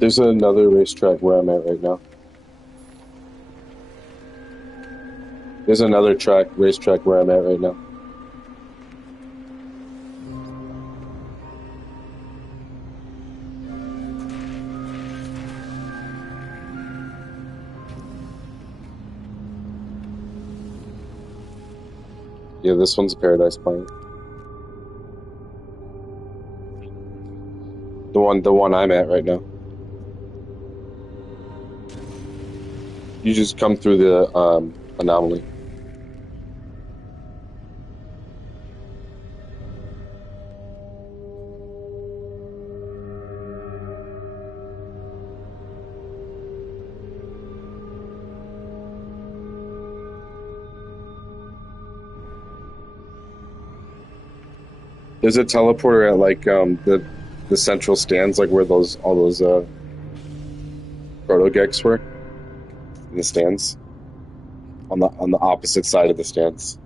There's another racetrack where I'm at right now. There's another racetrack where I'm at right now. Yeah, this one's a Paradise Planet. The one I'm at right now. You just come through the anomaly. There's a teleporter at like the central stands, like where those all those proto-gex were in the stands on the opposite side of the stands.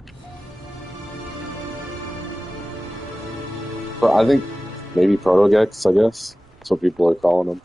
But I think maybe proto-gex, I guess that's what people are calling them.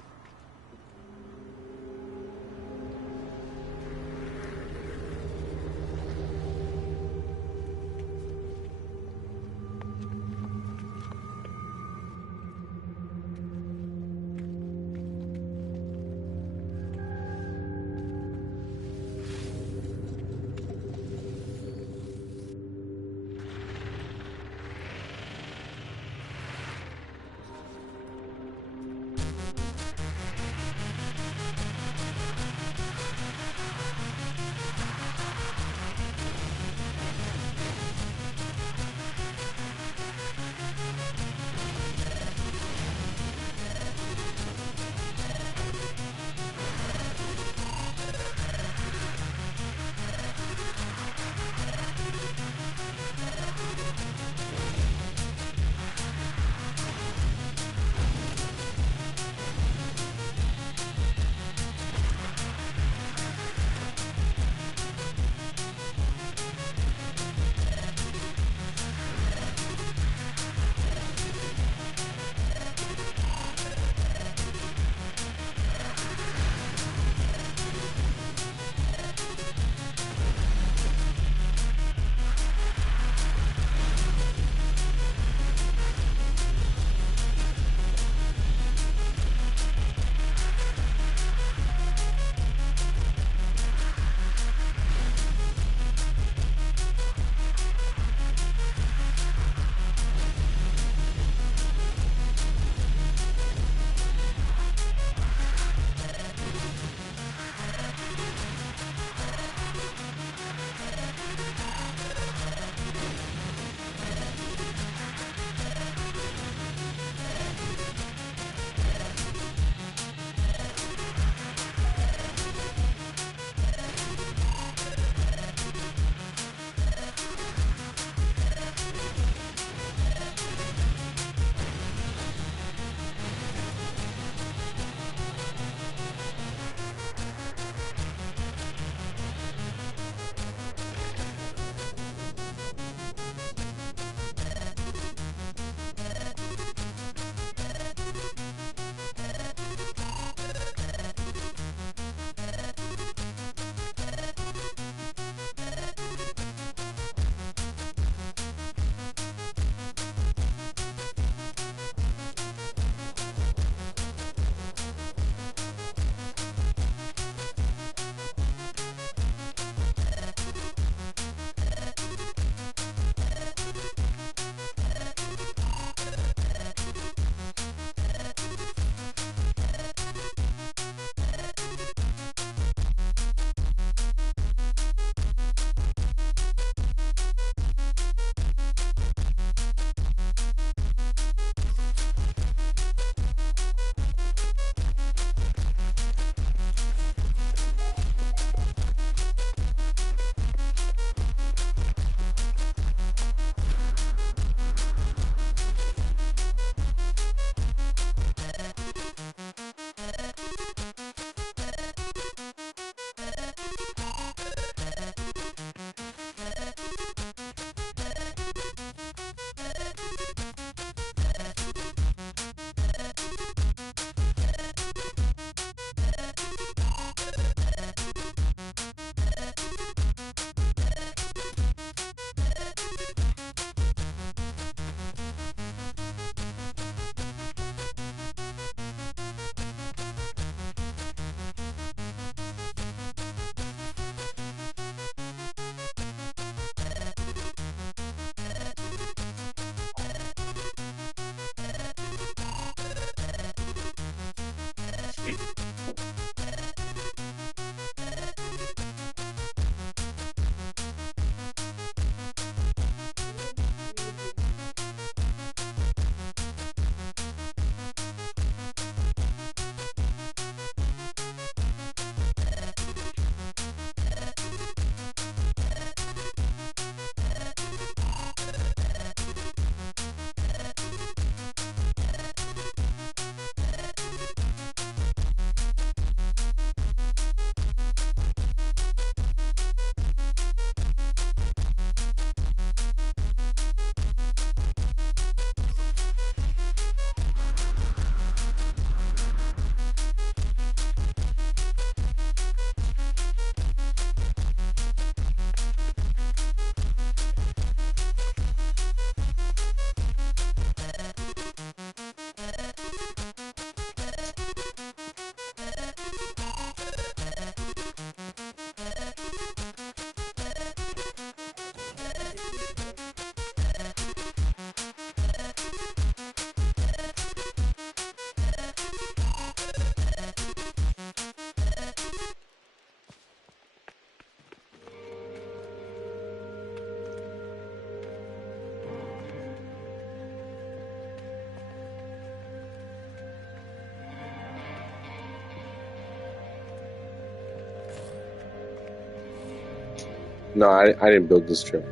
No, I didn't build this truck.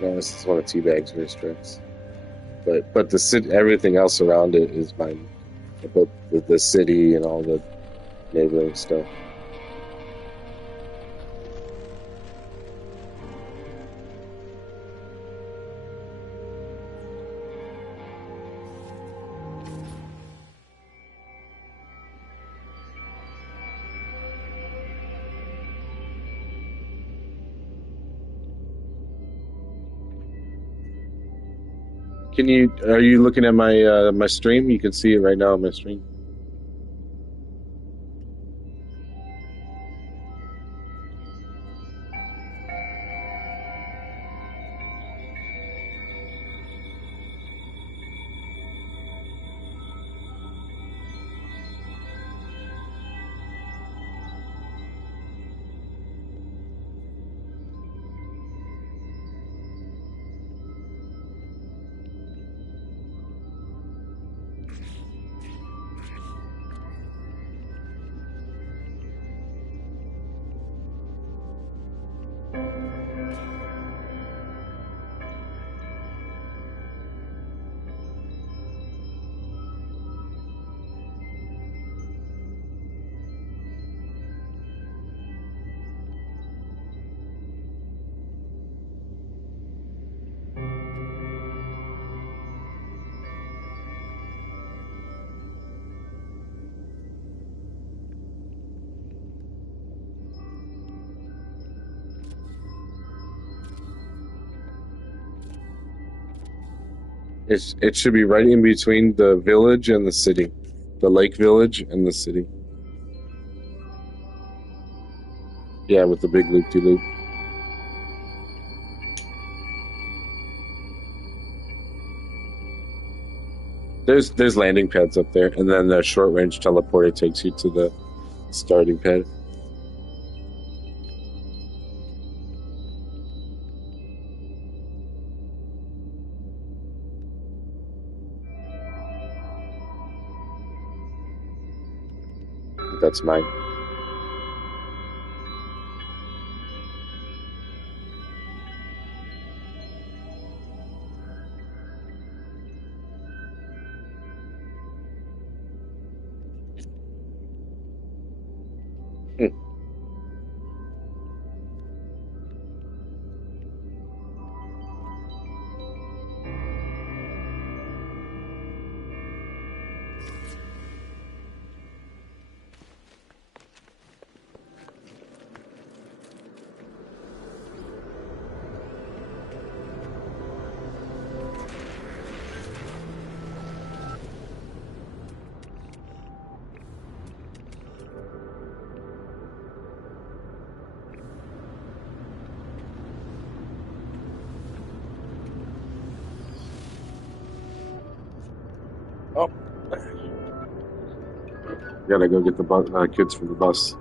No, this is one of Teabag's race trucks. But the city, everything else around it is mine. I built the city and all the neighboring stuff. Are you looking at my my stream? You can see it right now on my stream. It should be right in between the village and the city, the lake village and the city. Yeah, with the big loop-de-loop. There's landing pads up there, and then the short range teleporter takes you to the starting pad. That's mine. Hmm. Gotta go get the kids from the bus.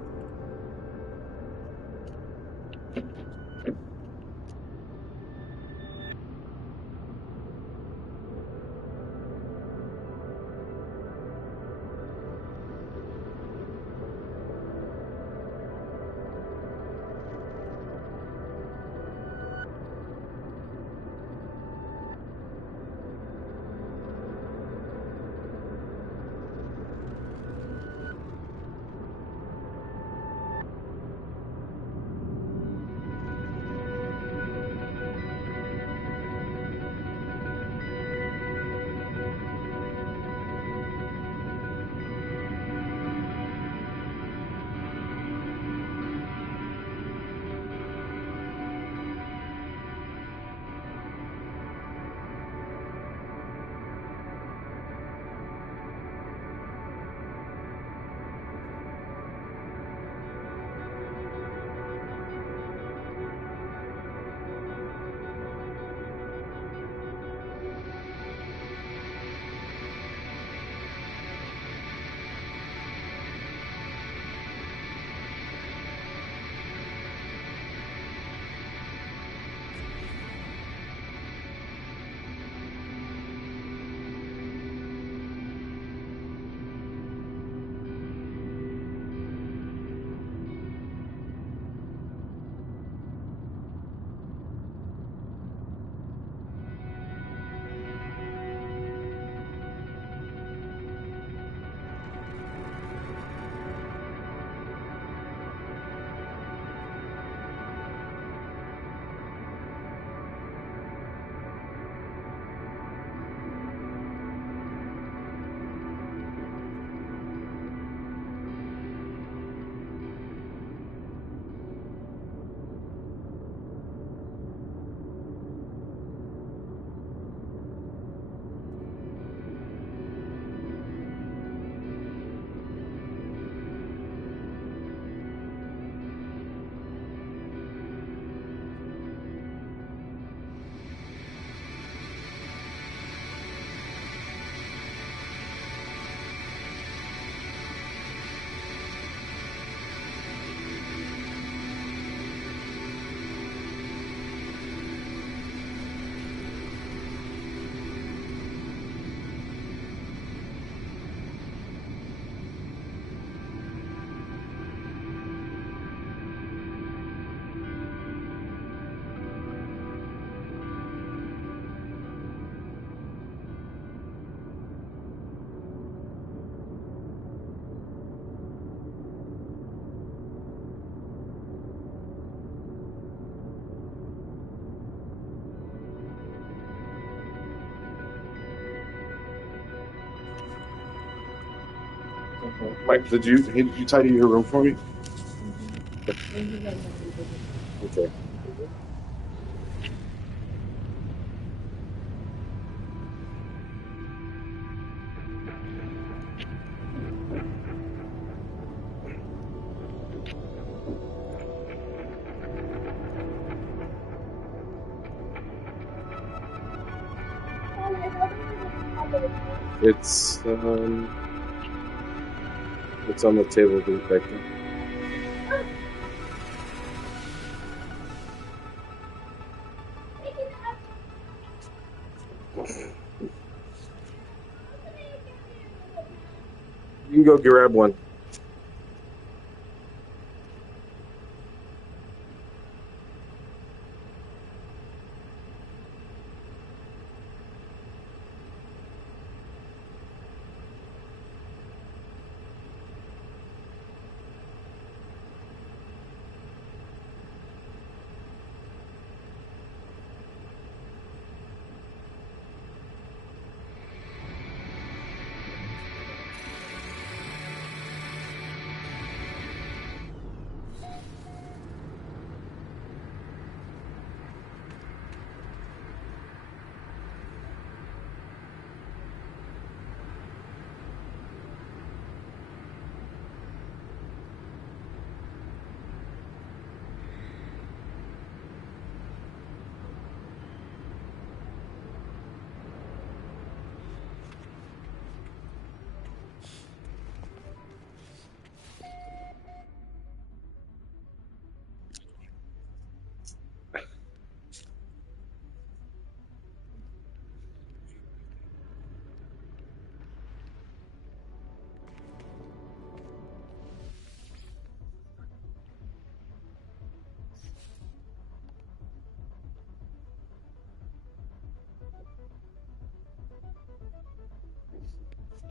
Mike, did you tidy your room for me? Okay. It's on the table back there. You can go grab one.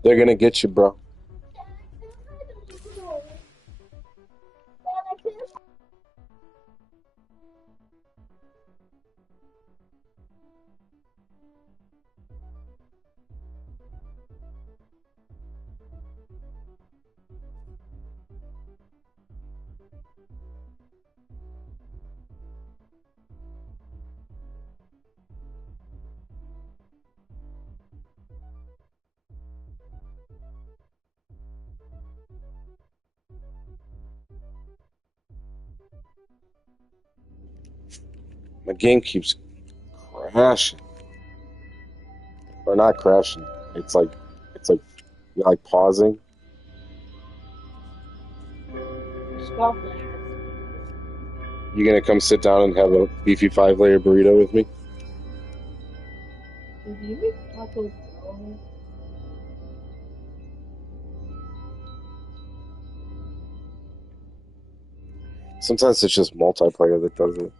They're gonna get you, bro. My game keeps crashing, or not crashing. It's like you're like pausing. You gonna come sit down and have a beefy 5-layer burrito with me? Sometimes it's just multiplayer that does it.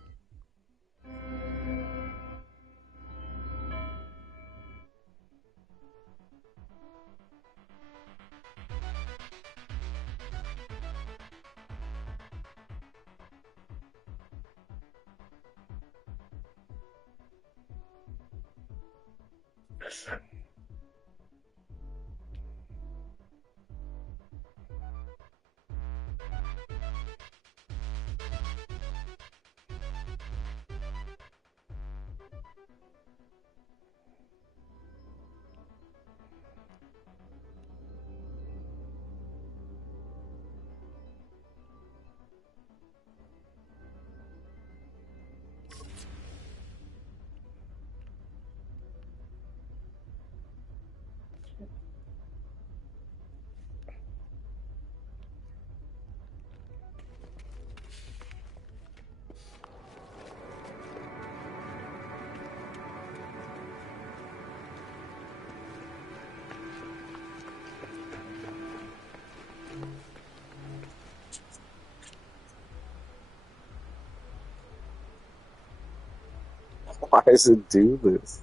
Why does it do this?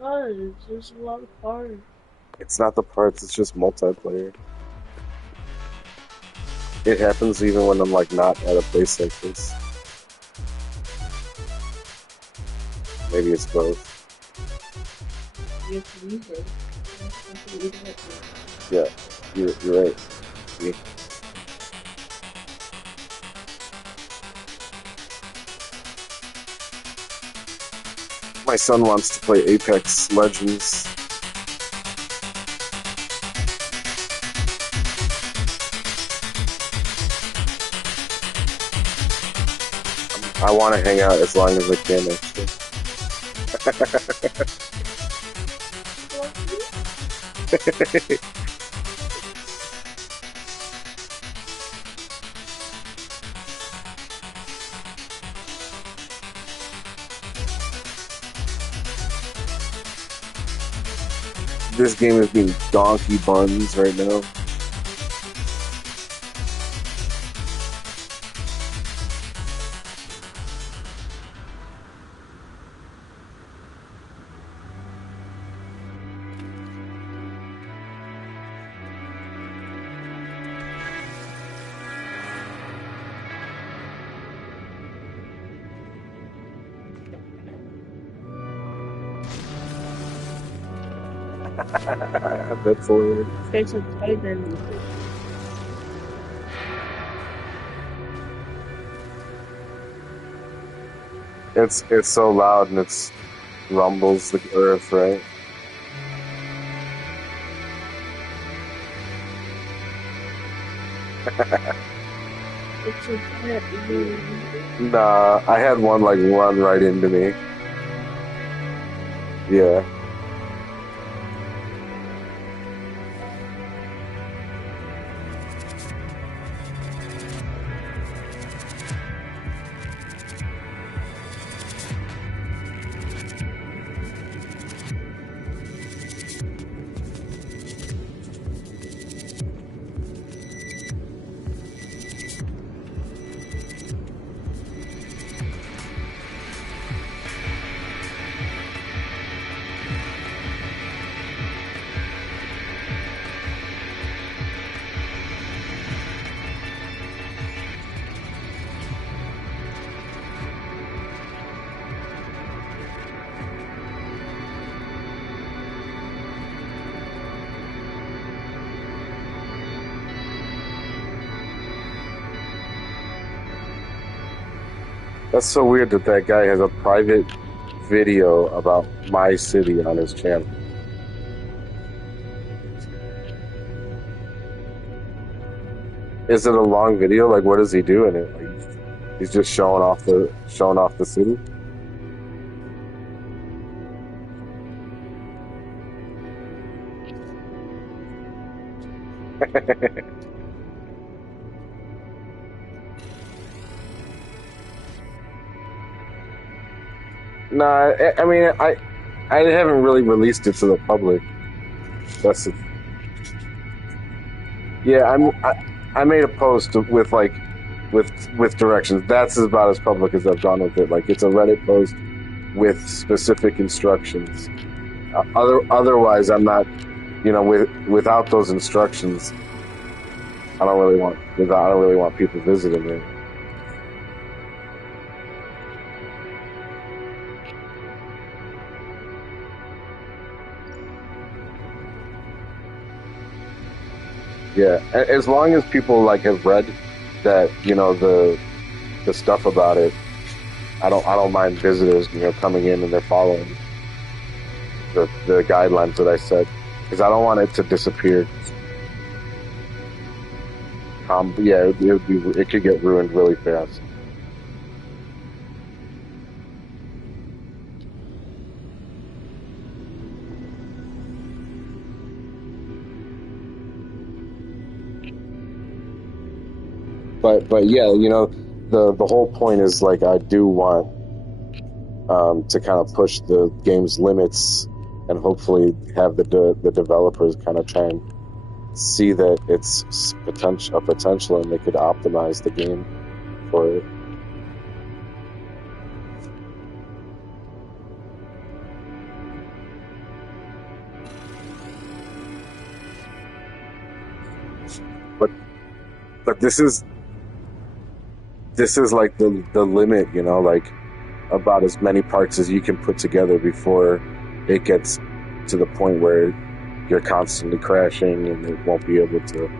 It's just a lot of parts. It's not the parts, it's just multiplayer. It happens even when I'm like not at a place like this. Maybe it's both. You have to leave it. Yeah, you're right. See? My son wants to play Apex Legends. I want to hang out as long as I can, actually. This game is being donkey buns right now. That's hilarious. It's a Titan. It's so loud and it rumbles the earth, right? It's a Titan. Nah, I had one like run right into me. Yeah. That's so weird that that guy has a private video about my city on his channel. Is it a long video? Like, what does he do in it? Like, he's just showing off the city. Nah, I mean, I haven't really released it to the public. That's yeah. I made a post with like with directions. That's about as public as I've gone with it. Like it's a Reddit post with specific instructions. Otherwise, I'm not. You know, without those instructions, I don't really want. I don't really want people visiting it. Yeah, as long as people like have read that, you know, the stuff about it, I don't mind visitors, you know, coming in and they're following the guidelines that I set because I don't want it to disappear. Yeah, it could get ruined really fast. But yeah, you know, the whole point is like I do want to kind of push the game's limits and hopefully have the developers kind of try and see that it's a potential and they could optimize the game for it. But but this is like the limit, you know, like about as many parts as you can put together before it gets to the point where you're constantly crashing and it won't be able to.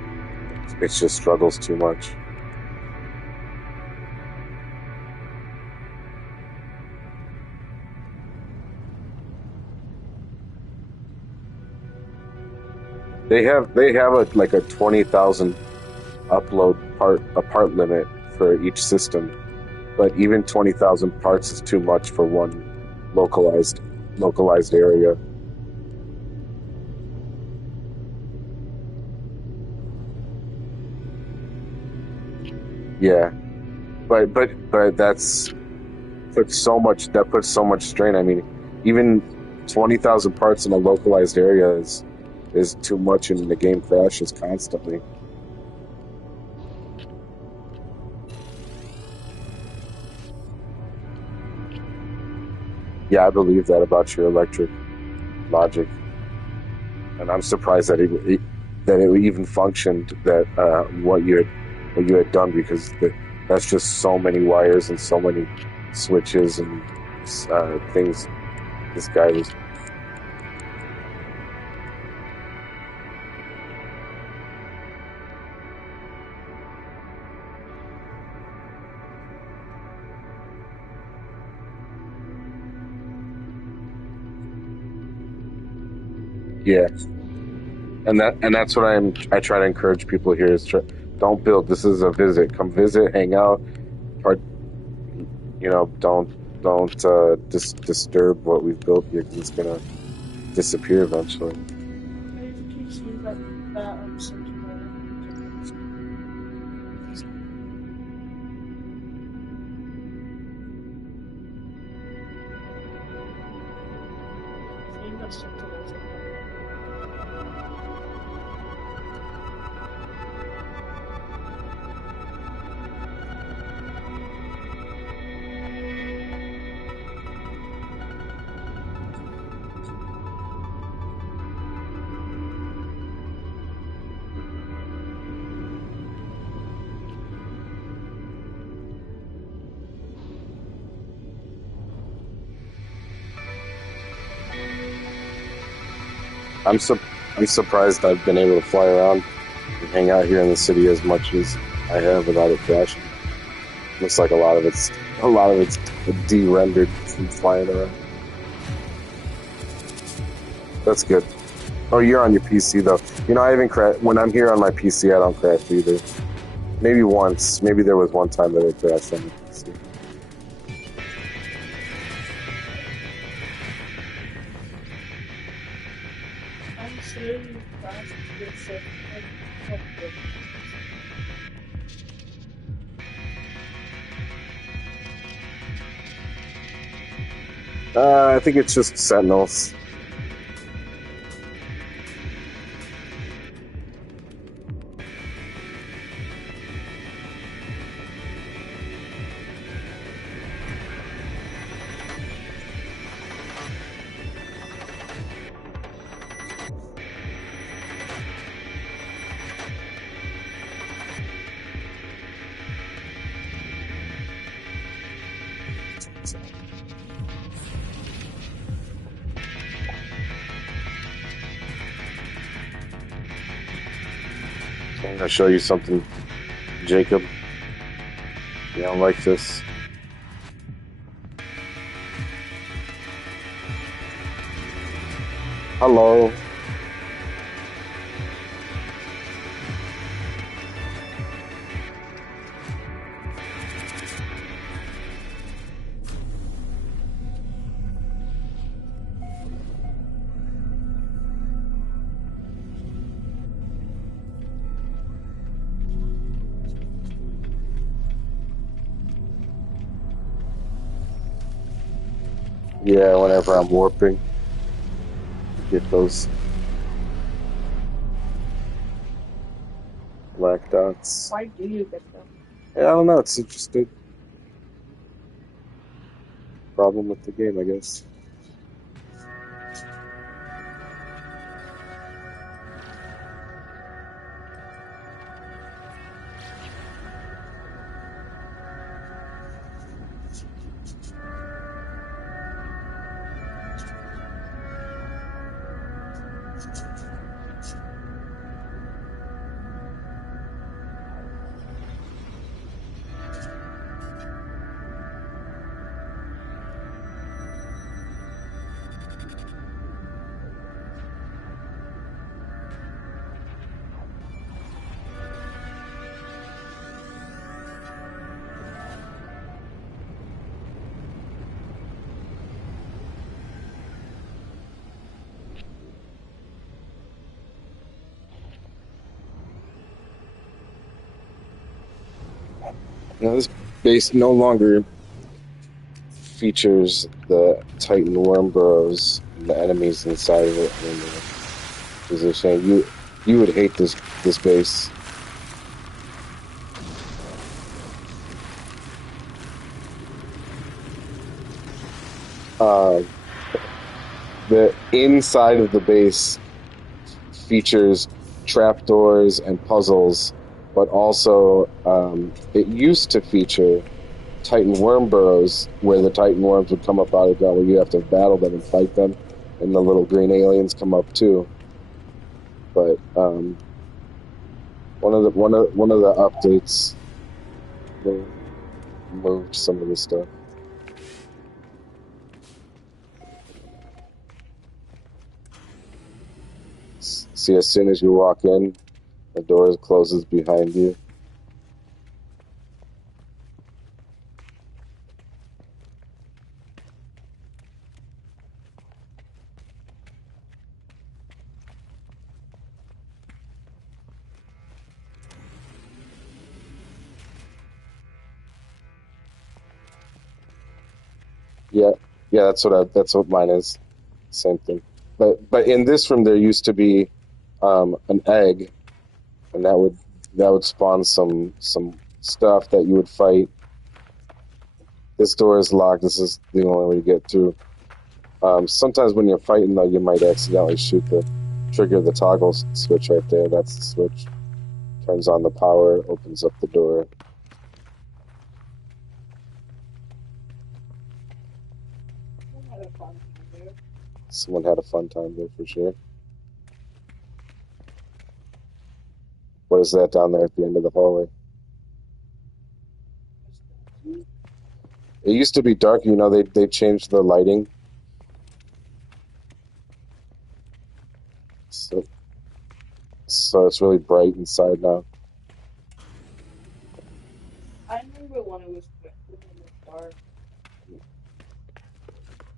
It just struggles too much. They have like a 20,000 upload part limit for each system, but even 20,000 parts is too much for one localized area. Yeah, but puts so much strain. I mean, even 20,000 parts in a localized area is too much, and the game crashes constantly. Yeah, I believe that about your electric logic, and I'm surprised that that it even functioned. That what you had done because that's just so many wires and so many switches and things. This guy was. Yeah, and that's what I try to encourage people here is don't build. This is a visit. Come visit, hang out, part. You know, don't disturb what we've built here because it's gonna disappear eventually. I'm surprised I've been able to fly around and hang out here in the city as much as I have without it crashing. Looks like a lot of it's A lot of it's de-rendered from flying around. That's good. Oh, you're on your PC though. You know, I haven't crashed when I'm here on my PC. I don't crash either. Maybe once. Maybe there was one time that it crashed on the PC. I'm saying fast gets it. I think it's just Sentinels. So I'm gonna show you something, Jacob. You don't like this? Hello. Yeah, whenever I'm warping, get those black dots. Why do you get them? Yeah, I don't know. It's just a problem with the game, I guess. Now, this base no longer features the Titan worm burrows and the enemies inside of it. Is a shame. You would hate this base. Uh, the inside of the base features trapdoors and puzzles, but also it used to feature Titan worm burrows where the Titan worms would come up out of the ground where you have to battle them and fight them, and the little green aliens come up too. But one of the updates, they moved some of the stuff. See, as soon as you walk in, the door closes behind you. Yeah, yeah, that's what mine is. Same thing. But in this room, there used to be an egg, and that would spawn some stuff that you would fight. This door is locked. This is the only way to get through. Sometimes when you're fighting, though, you might accidentally trigger the toggle switch right there. That's the switch. Turns on the power, opens up the door. Someone had a fun time there for sure. What is that down there at the end of the hallway? It used to be dark, you know, they changed the lighting. So it's really bright inside now. I remember when it was dark.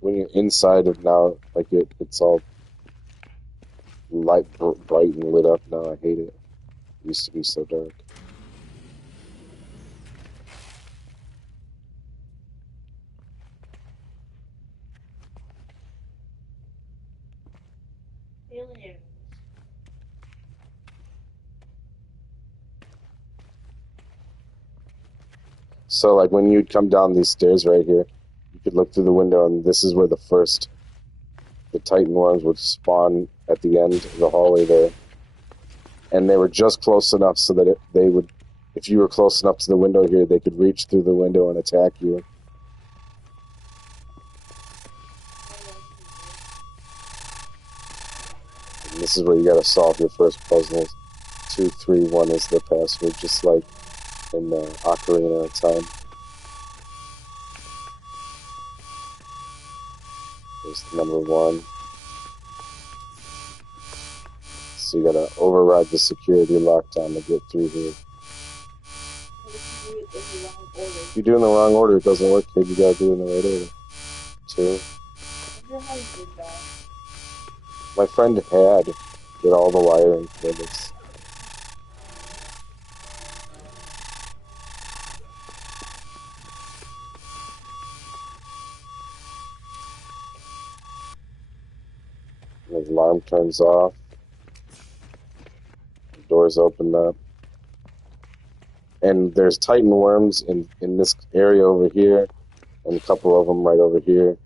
When you're inside of now, like it's all bright and lit up now. I hate it. It used to be so dark. Aliens. So like when you'd come down these stairs right here, you could look through the window, and this is where the Titan worms would spawn at the end of the hallway there. And they were just close enough so that they would, if you were close enough to the window here, they could reach through the window and attack you. And this is where you gotta solve your first puzzles. 2, 3, 1 is the password, just like in Ocarina of Time. There's number 1. So you gotta override the security lockdown to get through here. If you do it in the wrong order, it doesn't work, kid. You gotta do it in the right order. 2. My friend did all the wiring for this. The alarm turns off. The doors open up. And there's Titan worms in this area over here, and a couple of them right over here.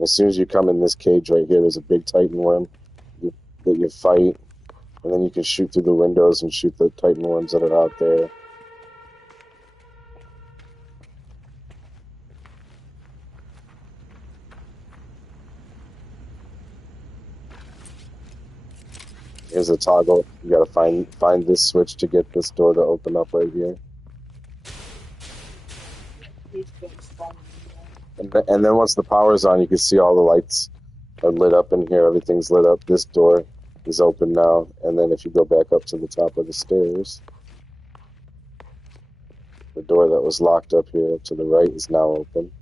As soon as you come in this cage right here, there's a big Titan worm that you fight, and then you can shoot through the windows and shoot the Titan worms that are out there. Here's a toggle. You gotta find this switch to get this door to open up right here. And then once the power's on, you can see all the lights are lit up in here. Everything's lit up. This door is open now. And then if you go back up to the top of the stairs, the door that was locked up here to the right is now open.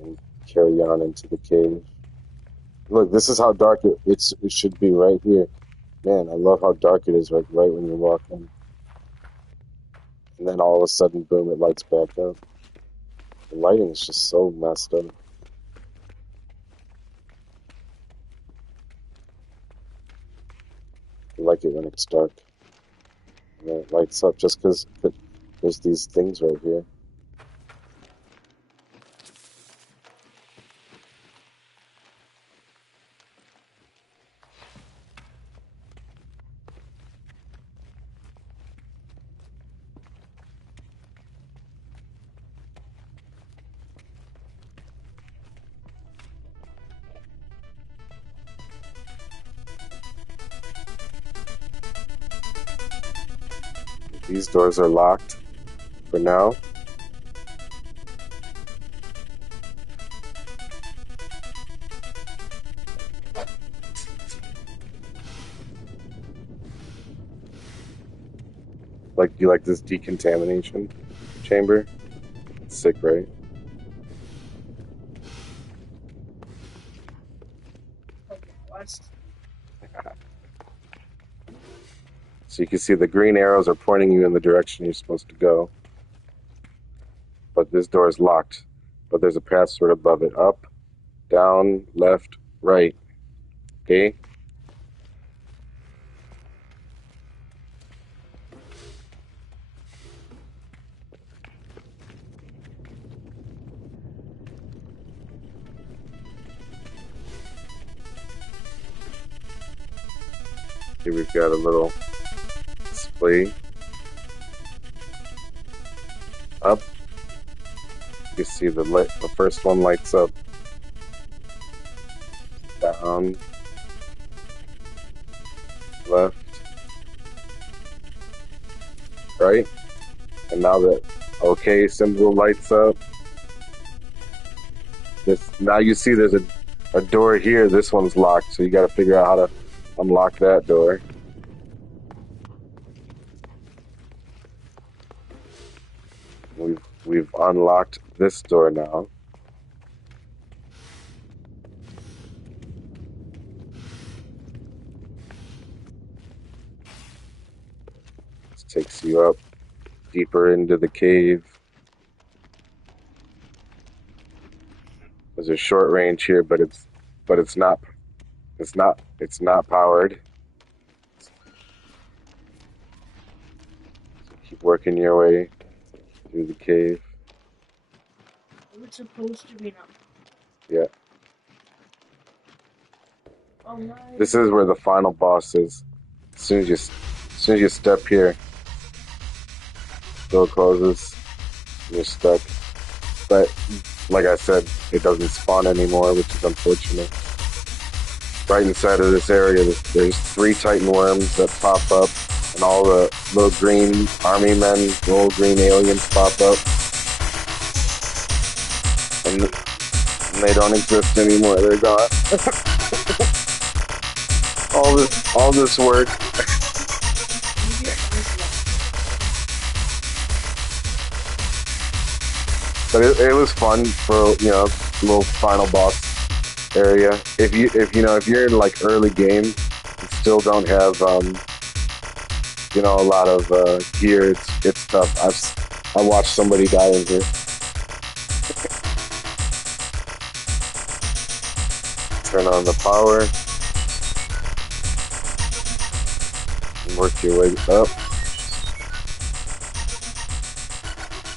And carry on into the cave. Look, this is how dark it should be right here. Man, I love how dark it is right when you walk in. And then all of a sudden, boom, it lights back up. The lighting is just so messed up. I like it when it's dark. And it lights up just because there's these things right here. These doors are locked for now. You like this decontamination chamber? It's sick, right? So you can see the green arrows are pointing you in the direction you're supposed to go. But this door is locked. But there's a password above it. Up, down, left, right. Okay? Here we've got a little display. Up. You see the first one lights up. Down. left, right, and now the OK symbol lights up. This now you see there's a door here. This one's locked, so you got to figure out how to unlock that door. We've unlocked this door now. This takes you up deeper into the cave. There's a short range here, but it's not powered. So keep working your way through the cave. It's supposed to be now. Yeah. Oh, nice. This is where the final boss is. As soon as you step here, door closes, and you're stuck. But like I said, it doesn't spawn anymore, which is unfortunate. Right inside of this area, there's 3 Titan worms that pop up, and all the little green army men, little green aliens pop up. And they don't exist anymore, they're gone. all this work. But it was fun for, little final boss area. If you're in like early game and still don't have a lot of gear, it's tough. I watched somebody die in here. Turn on the power and work your way up.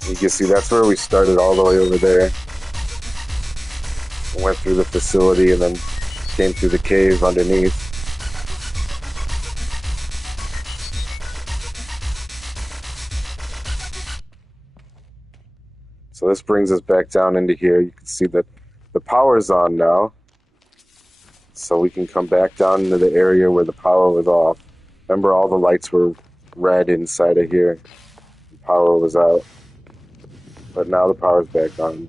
You can see that's where we started, all the way over there. Went through the facility and then came through the cave underneath. So this brings us back down into here. You can see that the power's on now. So we can come back down into the area where the power was off. Remember, all the lights were red inside of here. The power was out. But now the power's back on.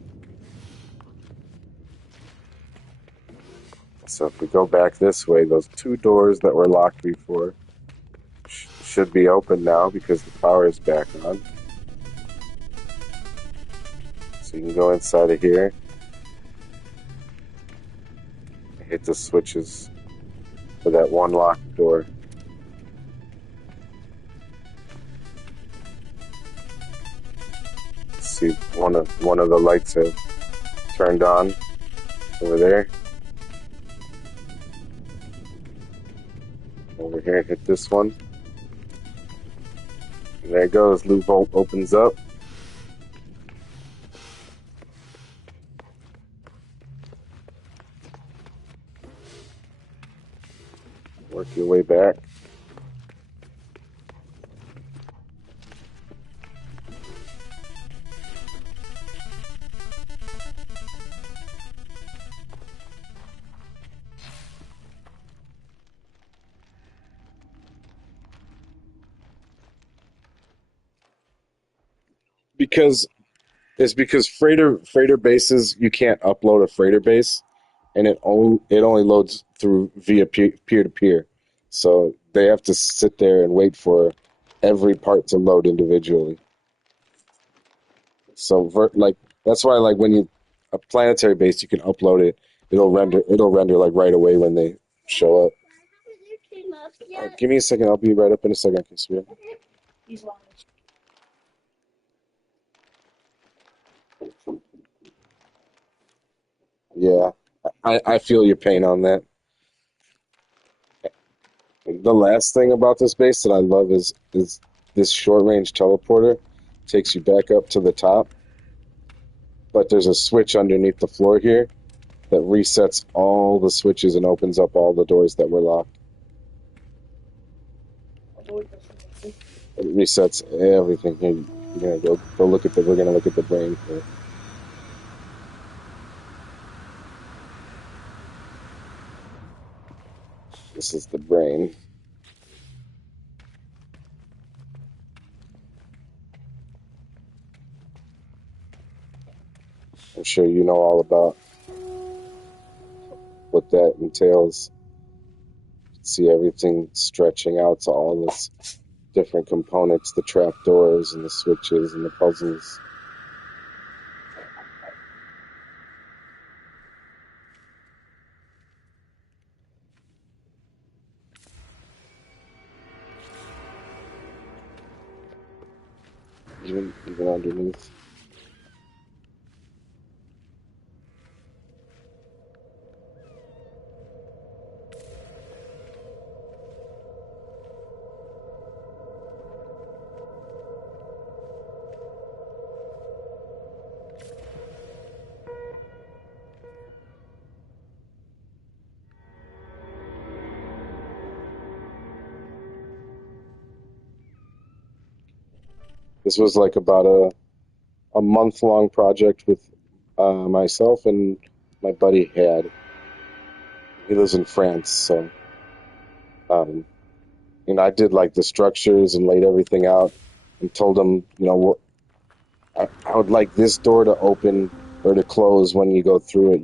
So if we go back this way, those 2 doors that were locked before should be open now because the power is back on. So you can go inside of here. Hit the switches for that one locked door. See, one of the lights have turned on over there. Over here, hit this one. And there it goes. Loop opens up. Work your way back. Because freighter bases, you can't upload a freighter base, and it only loads through via peer to peer. So they have to sit there and wait for every part to load individually. So that's why, like, when you a planetary base, you can upload it. It'll render like right away when they show up. Give me a second. I'll be right up in a second. He's lying. Yeah, I feel your pain on that. The last thing about this base that I love is this short range teleporter takes you back up to the top, but there's a switch underneath the floor here that resets all the switches and opens up all the doors that were locked. It resets everything here. You're gonna go look at we're gonna look at the brain here. This is the brain. sure you know all about what that entails. See everything stretching out to all this different components, the trapdoors and the switches and the puzzles. Even underneath. This was like about a month-long project with myself and my buddy Had. He lives in France, so um, I did like the structures and laid everything out and told him, what I would like this door to open or to close when you go through it,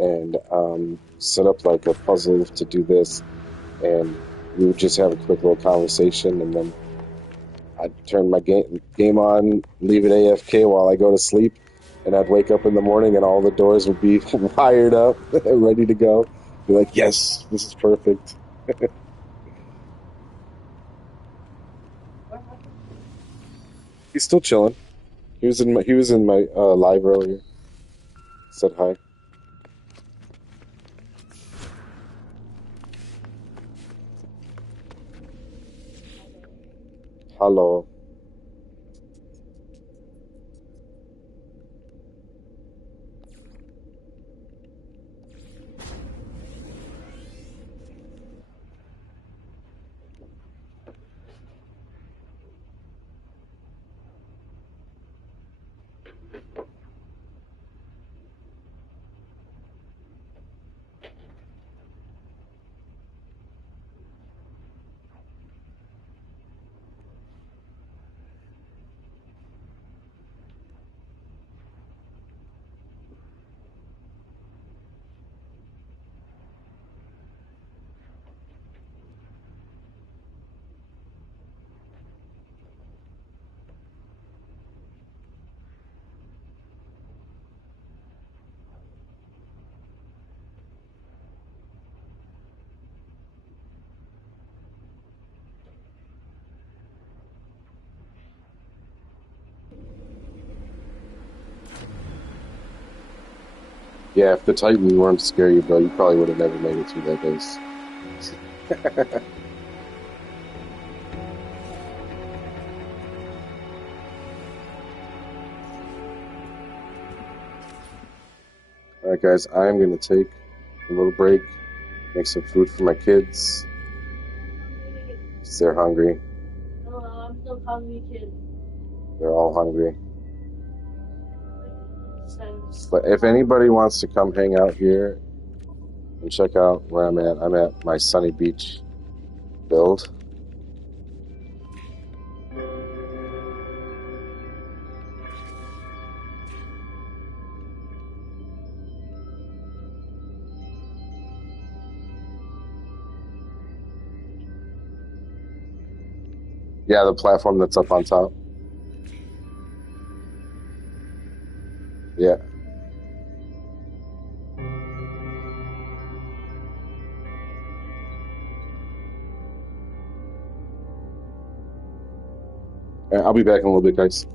and set up like a puzzle to do this, and we would just have a quick little conversation, and then I'd turn my game on, leave it AFK while I go to sleep, and I'd wake up in the morning and all the doors would be wired up, ready to go. Be like, yes, this is perfect. What happened? He's still chilling. He was in my live earlier. Said hi. Hello. Yeah, if the Titan weren't scary, bro, you probably would have never made it through that base. All right, guys, I'm going to take a little break, make some food for my kids. Because they're hungry. No, I'm still hungry, kid. They're all hungry. Sounds But if anybody wants to come hang out here and check out where I'm at my Sunny Beach build. Yeah, the platform that's up on top. Yeah. I'll be back in a little bit, guys.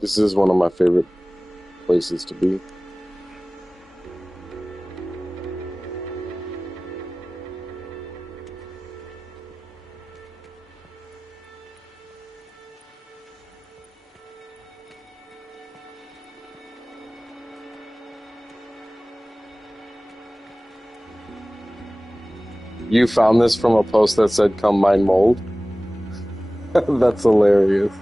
This is one of my favorite places to be. You found this from a post that said "Come mine mold." That's hilarious.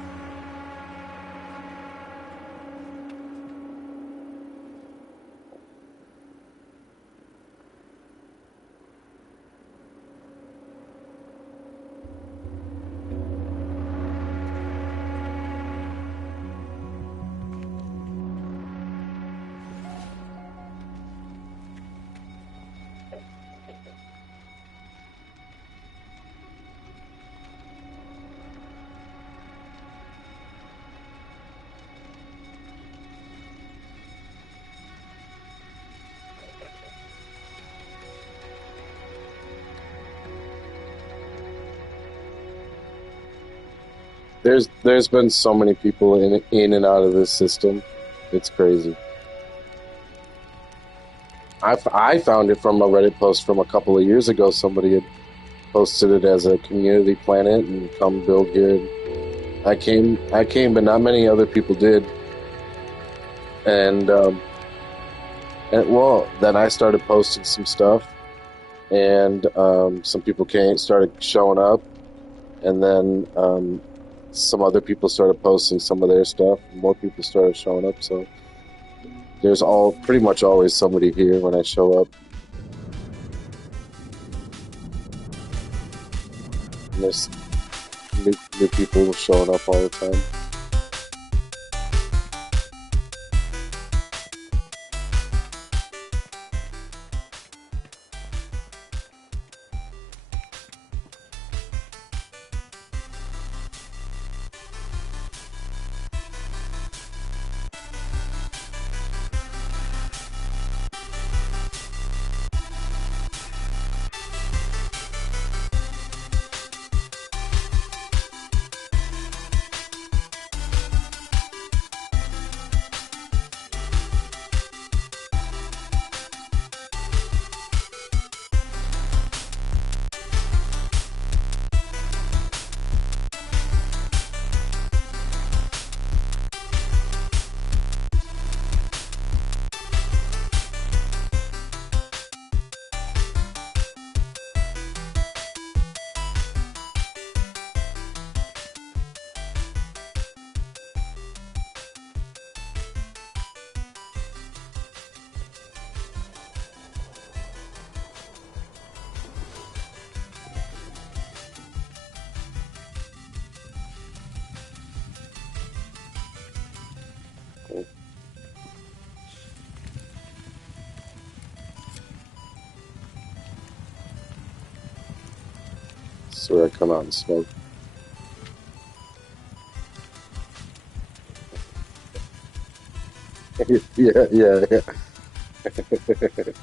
There's been so many people in and out of this system. It's crazy. I found it from a Reddit post from a couple of years ago. Somebody had posted it as a community planet and come build here. I came, but not many other people did. And well, then I started posting some stuff, and some people started showing up, and then some other people started posting some of their stuff. And more people started showing up, so there's pretty much always somebody here when I show up. And there's new people showing up all the time. That's where I come out and smoke. Yeah, yeah, yeah. This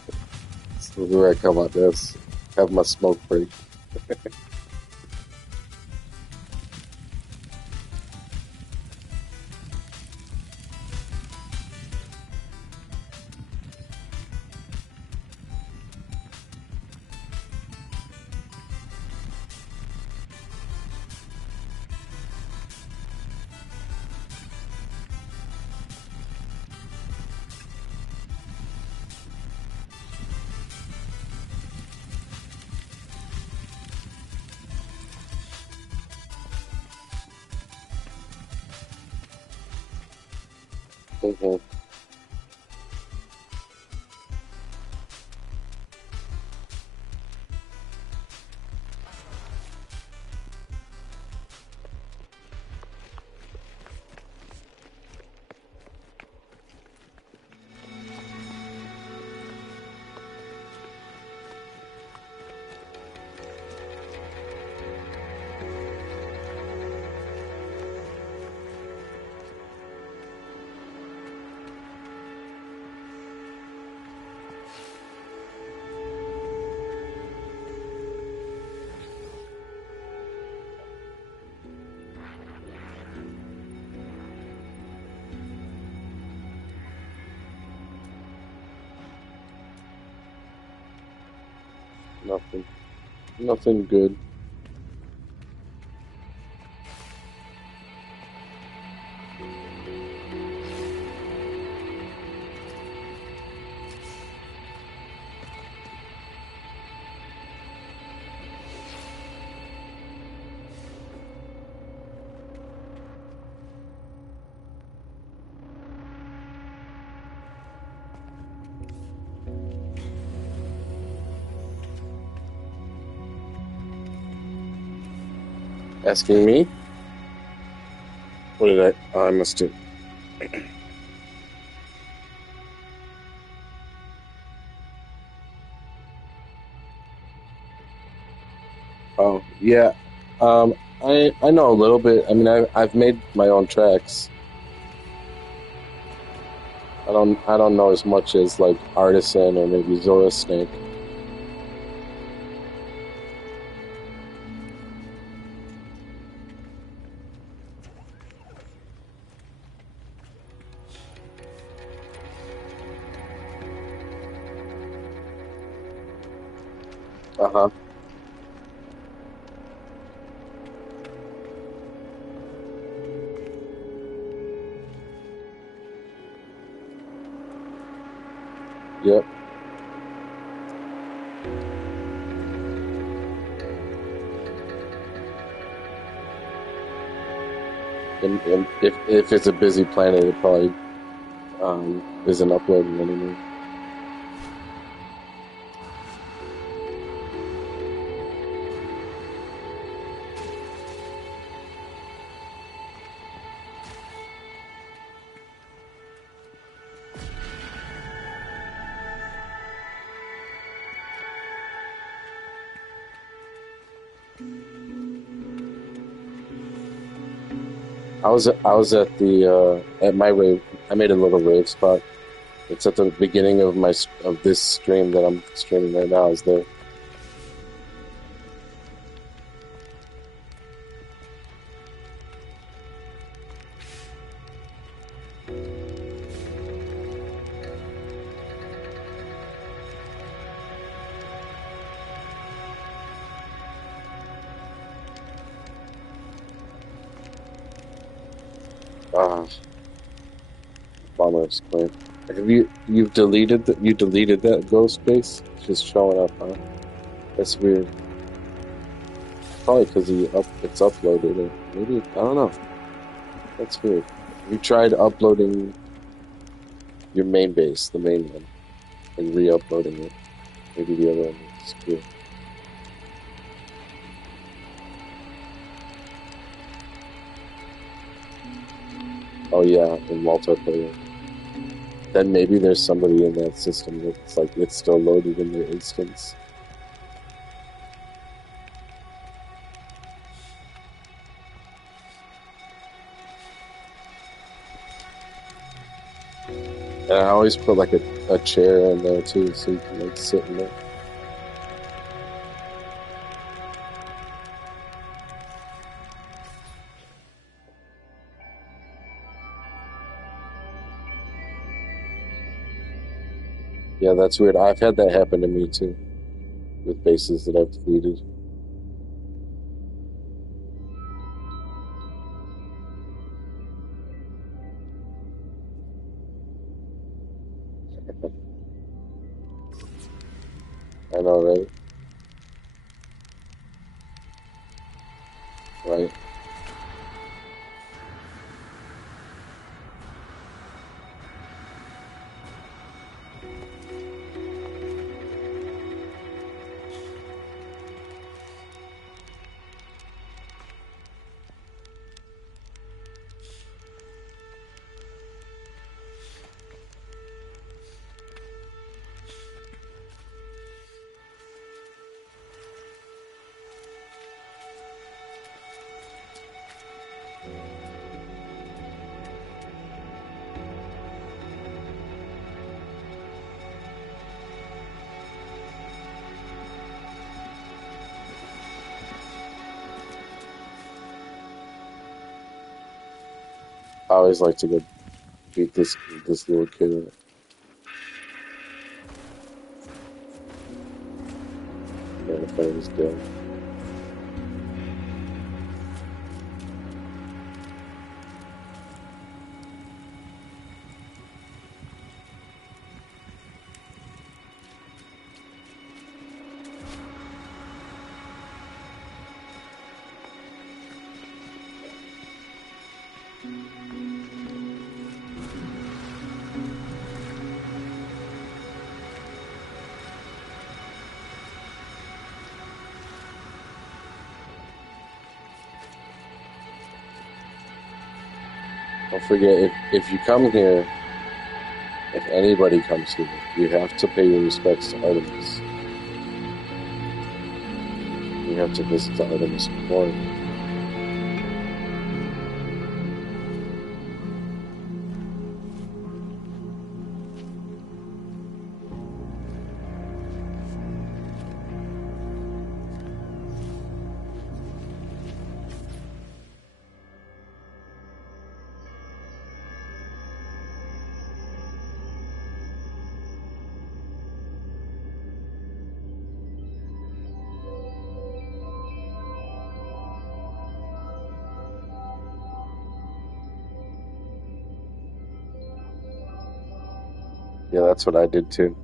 is where I come out. This have my smoke break. Mm-hmm. Nothing. Nothing good. Asking me? What did I? Oh, I must have. Oh, yeah. I know a little bit. I mean, I've made my own tracks. I don't know as much as like Artisan or maybe Zora Snake. Uh-huh. Yep. And if it's a busy planet, it probably isn't uploading anymore. I was at the at my rave. I made a little rave spot. It's at the beginning of of this stream that I'm streaming right now. Is there? Ah, bummer. Explain. You've deleted that ghost space? It's just showing up, huh? That's weird. Probably because it's uploaded or maybe I don't know. That's weird. Have you tried uploading your main base, the main one, and re-uploading it? Maybe the other one is good. Oh yeah, in multiplayer. Then maybe there's somebody in that system that's like it's still loaded in their instance. And I always put like a chair in there too, so you can like sit in there. Yeah, that's weird. I've had that happen to me too with bases that I've deleted. I know, right? Right. I always like to go beat this little kid up. it was good. Don't forget, if you come here, if anybody comes here, you have to pay your respects to Artemis. You have to visit the Artemis Memorial. Yeah, that's what I did too.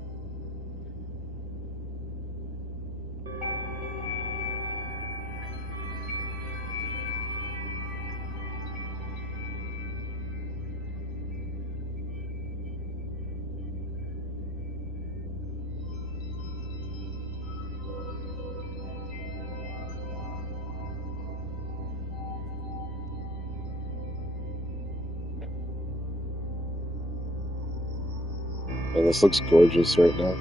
And this looks gorgeous right now.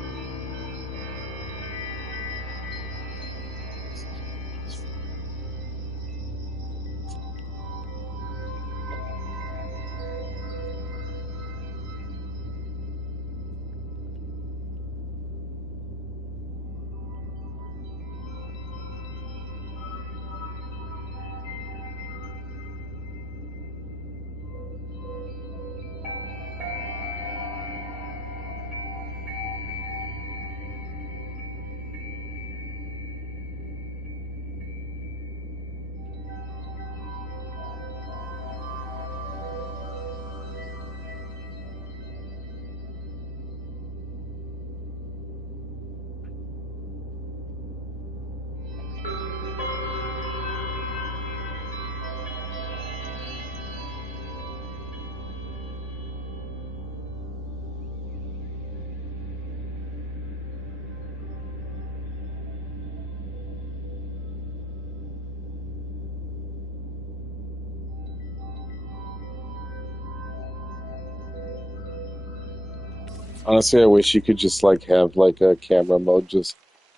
Honestly, I wish you could just like have like a camera mode just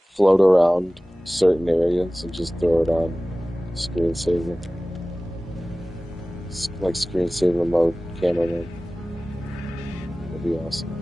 float around certain areas and just throw it on screensaver. Like screensaver mode, camera mode. That'd be awesome.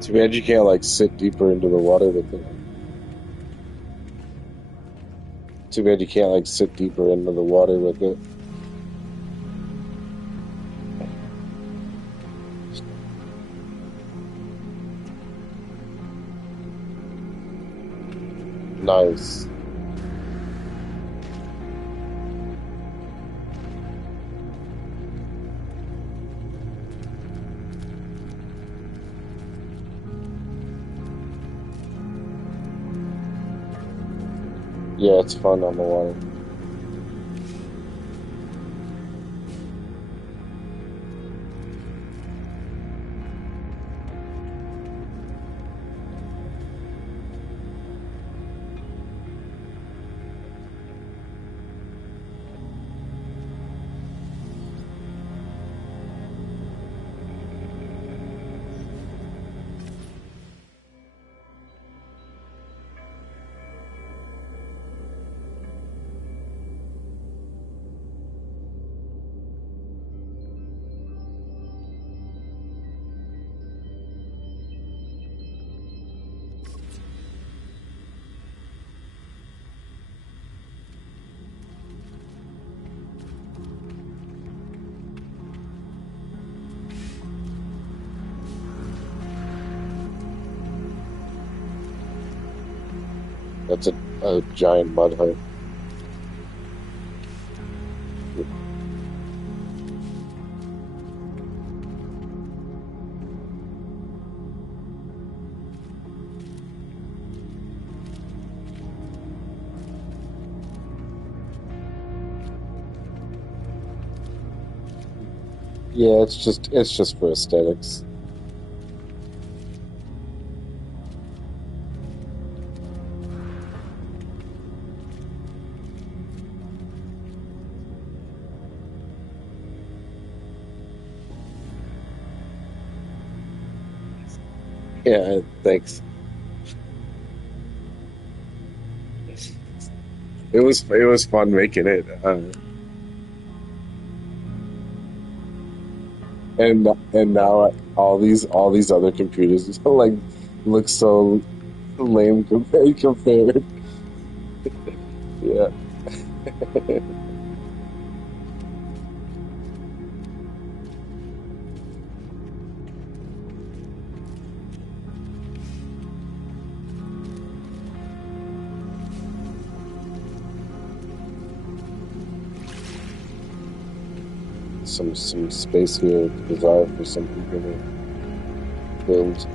Too bad you can't like sit deeper into the water with it. Too bad you can't like sit deeper into the water with it. Nice. Yeah, it's fun on the water. That's a giant mud hut. Yeah, it's just for aesthetics. Yeah, thanks. It was fun making it, and now all these other computers like look so lame compared. Yeah, some space here is bizarre for some people to build.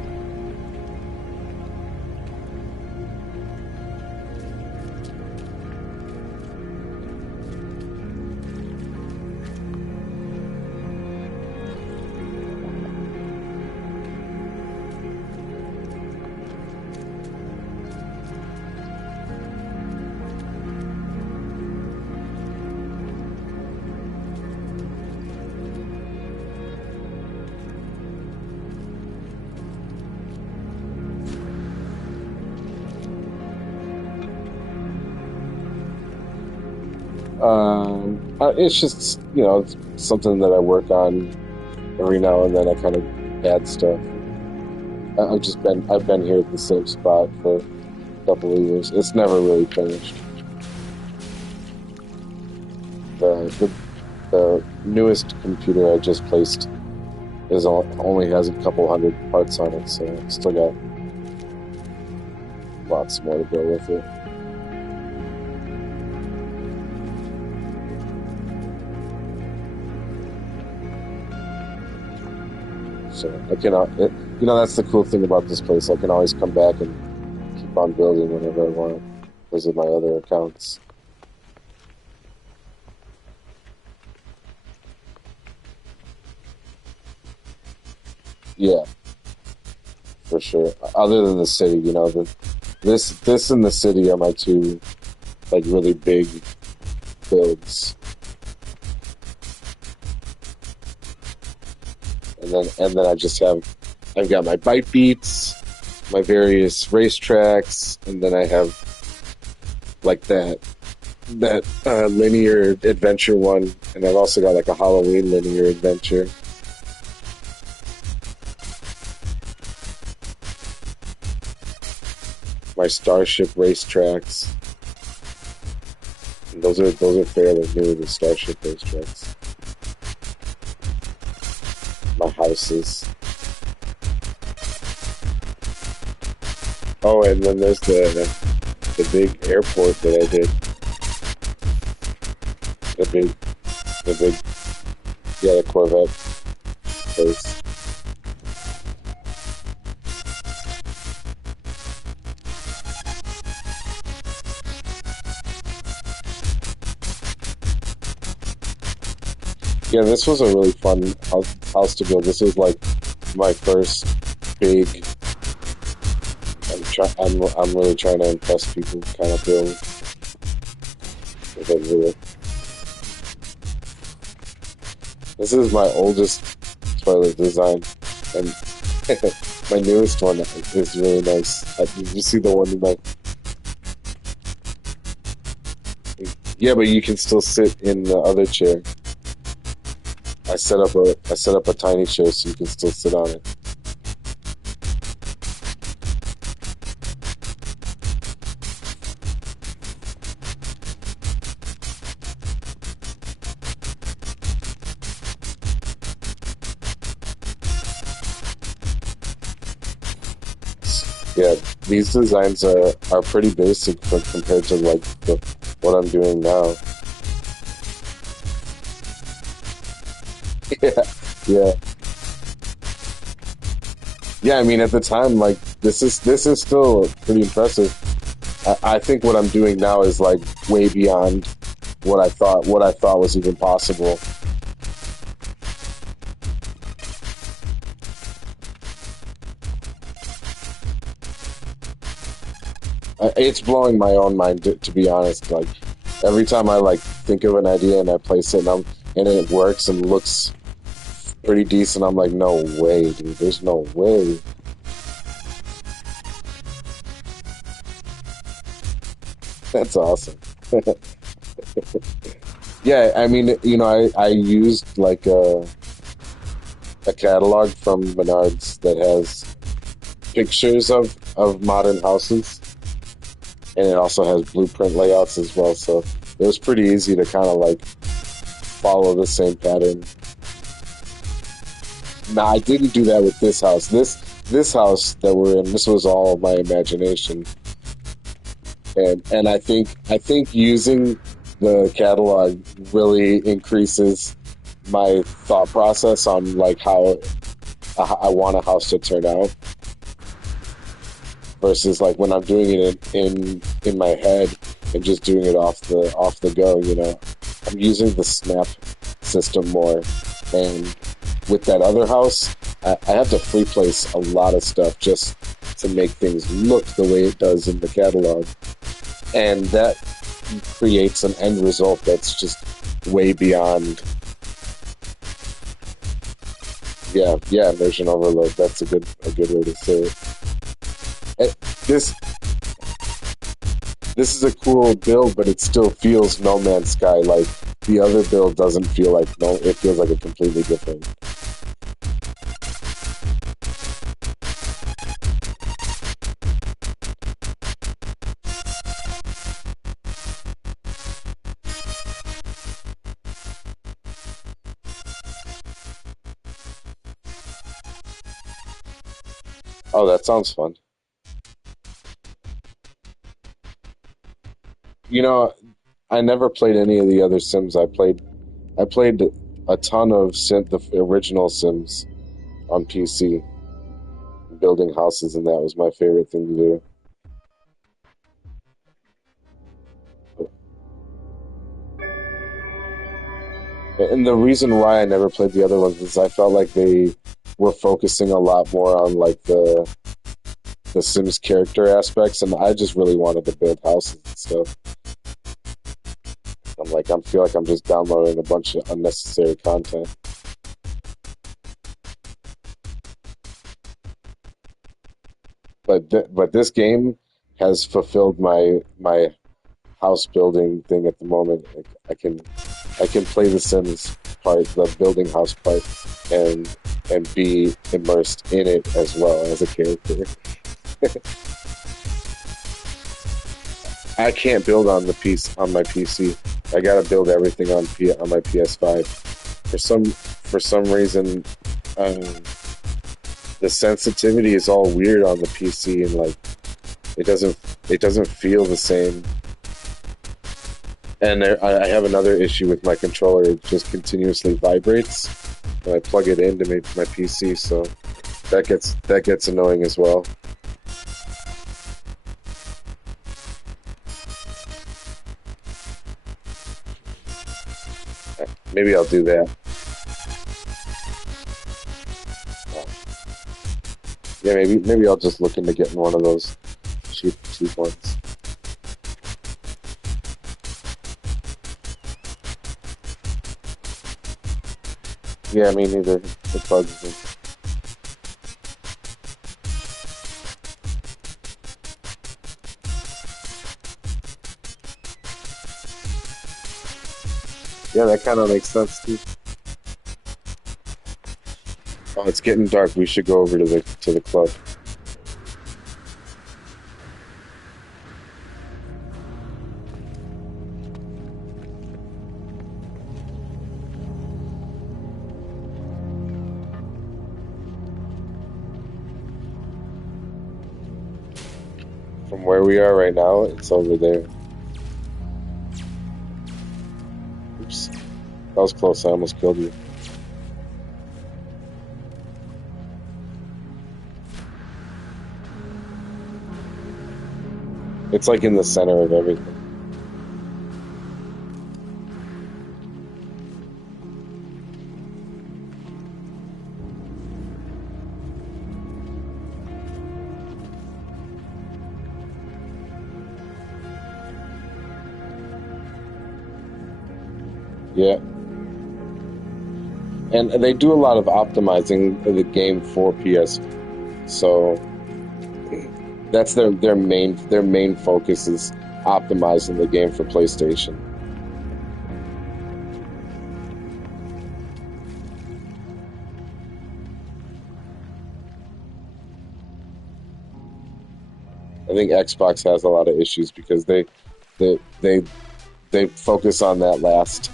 It's just it's something that I work on every now and then. I kind of add stuff. I've been here at the same spot for a couple of years. It's never really finished. The newest computer I just placed only has a couple hundred parts on it, so I still got lots more to go with it. So I can, that's the cool thing about this place. I can always come back and keep on building whenever I want. Those are my other accounts. Yeah, for sure. Other than the city, this and the city are my two like really big builds. And then I've got my bike beats, my various racetracks, and then I have like that linear adventure one, and I've also got like a Halloween linear adventure. My Starship racetracks. And those are fairly new, the Starship racetracks. My houses. Oh, and then there's the big airport that I did. The big the big yeah, the Corvette place. Yeah, this was a really fun house to build. This was like my first big. I'm really trying to impress people. Kind of build with a little. This is my oldest toilet design, and my newest one is really nice. You see the one in my. Yeah, but you can still sit in the other chair. I set up a tiny chair so you can still sit on it. Yeah, these designs are pretty basic for compared to like what I'm doing now. Yeah, yeah, yeah. I mean, at the time, like this is still pretty impressive. I think what I'm doing now is like way beyond what I thought was even possible. It's blowing my own mind to be honest. Like every time I like think of an idea and I place it and it works and looks pretty decent, I'm like, no way, dude. There's no way. That's awesome. Yeah, I mean, I used like a catalog from Menards that has pictures of modern houses, and it also has blueprint layouts as well. So it was pretty easy to kind of like follow the same pattern. Now I didn't do that with this house. This house that we're in, this was all my imagination, and I think using the catalog really increases my thought process on like how I want a house to turn out versus like when I'm doing it in my head and just doing it off the go. I'm using the snap system more, and with that other house, I have to free place a lot of stuff just to make things look the way it does in the catalog, and that creates an end result that's just way beyond. Yeah, yeah, immersion overload. That's a good way to say it. Eh, This this is a cool build, but it still feels No Man's Sky. Like the other build doesn't feel like no. It feels like a completely different. Oh, that sounds fun. You know, I never played any of the other Sims. I played a ton of the original Sims on PC. Building houses and that was my favorite thing to do. And the reason why I never played the other ones is I felt like they were focusing a lot more on like the Sims character aspects, and I just really wanted to build houses and stuff. I feel like I'm just downloading a bunch of unnecessary content. But this game has fulfilled my house building thing at the moment. I can play the Sims part, the building house part, and be immersed in it as well as a character. I can't build on the piece on my PC. I gotta build everything on my PS5. For some reason, um, the sensitivity is all weird on the PC, and like it doesn't feel the same. And I have another issue with my controller. It just continuously vibrates when I plug it into my PC, so that gets annoying as well. Maybe I'll do that. Yeah, maybe I'll just look into getting one of those cheap ones. Yeah, me neither. It bugs me. Yeah, that kind of makes sense too. Oh, it's getting dark. We should go over to the club. From where we are right now, it's over there. Oops. That was close. I almost killed you. It's like in the center of everything. Yeah. And they do a lot of optimizing the game for PS. So that's their main focus is optimizing the game for PlayStation. I think Xbox has a lot of issues because they they they focus on that last.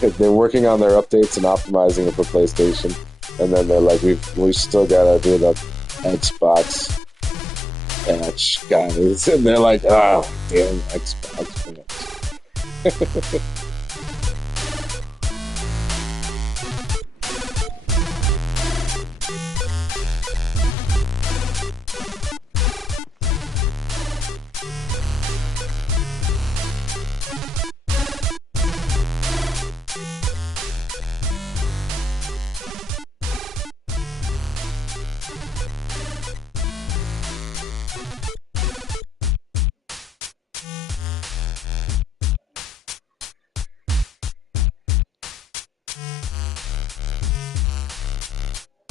They're working on their updates and optimizing it for PlayStation, and then they're like, we still gotta do the Xbox patch, guys, and they're like, ah, damn Xbox patch.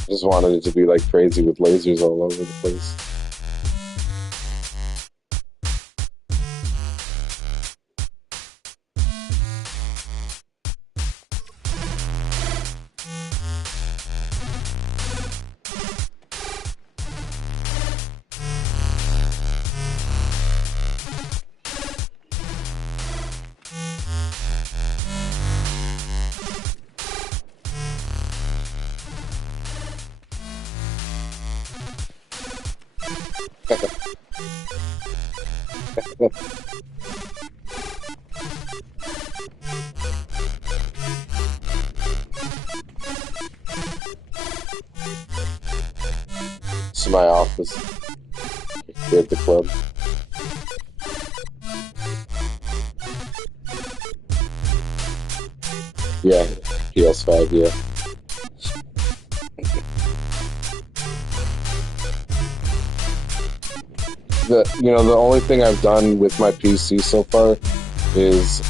Just wanted it to be like crazy with lasers all over the place. to my office here at the club. Yeah, PS5, yeah. The only thing I've done with my PC so far is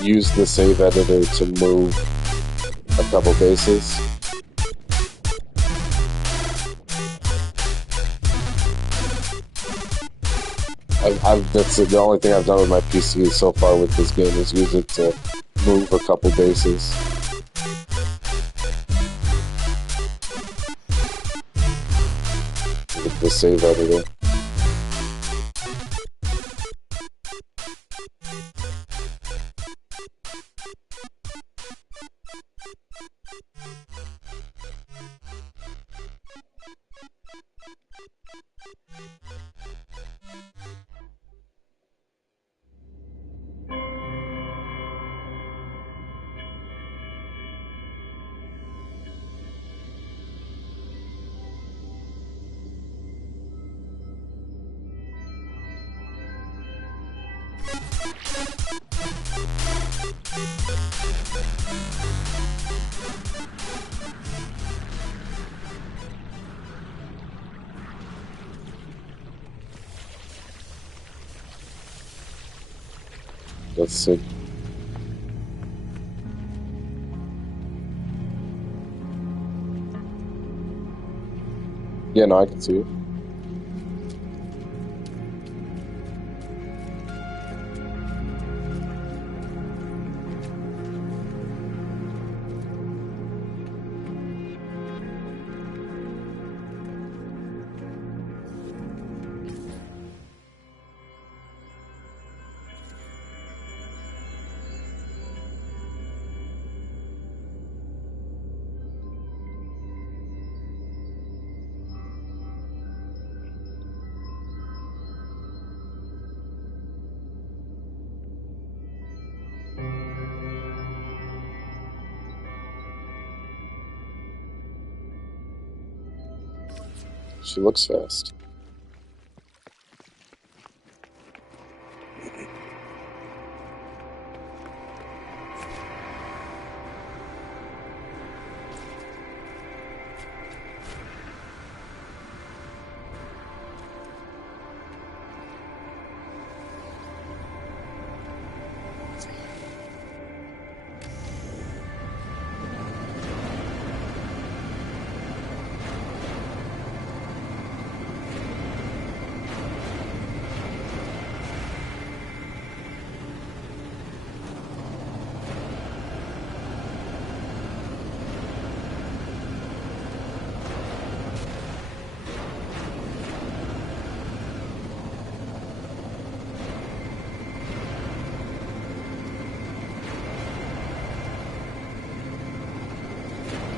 use the save editor to move a couple bases. That's the only thing I've done with my PC so far with this game is use it to move a couple bases. With the save editor. That's sick. Yeah, no, I can see it. She looks fast.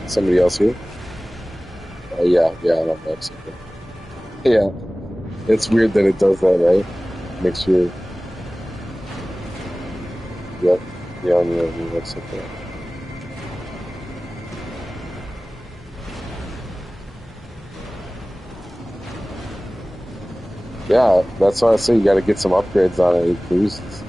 Somebody else here? Oh, yeah, I don't know. Something. Yeah, it's weird that it does that, right? Makes you. Yep. Yeah, that's something. Yeah, that's why I say you got to get some upgrades on it. It boosts.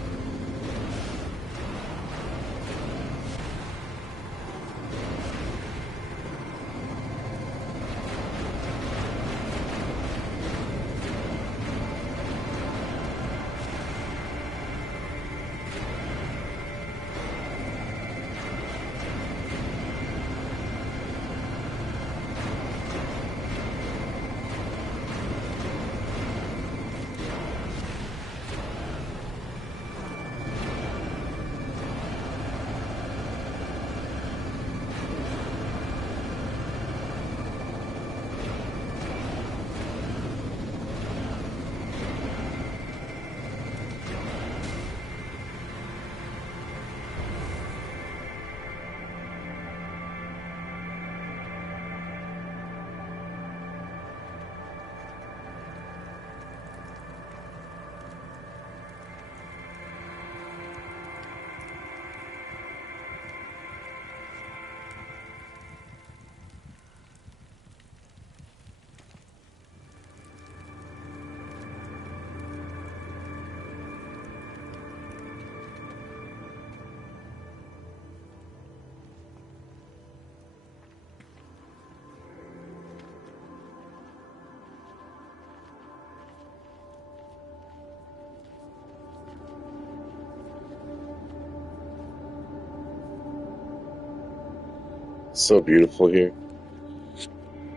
So beautiful here.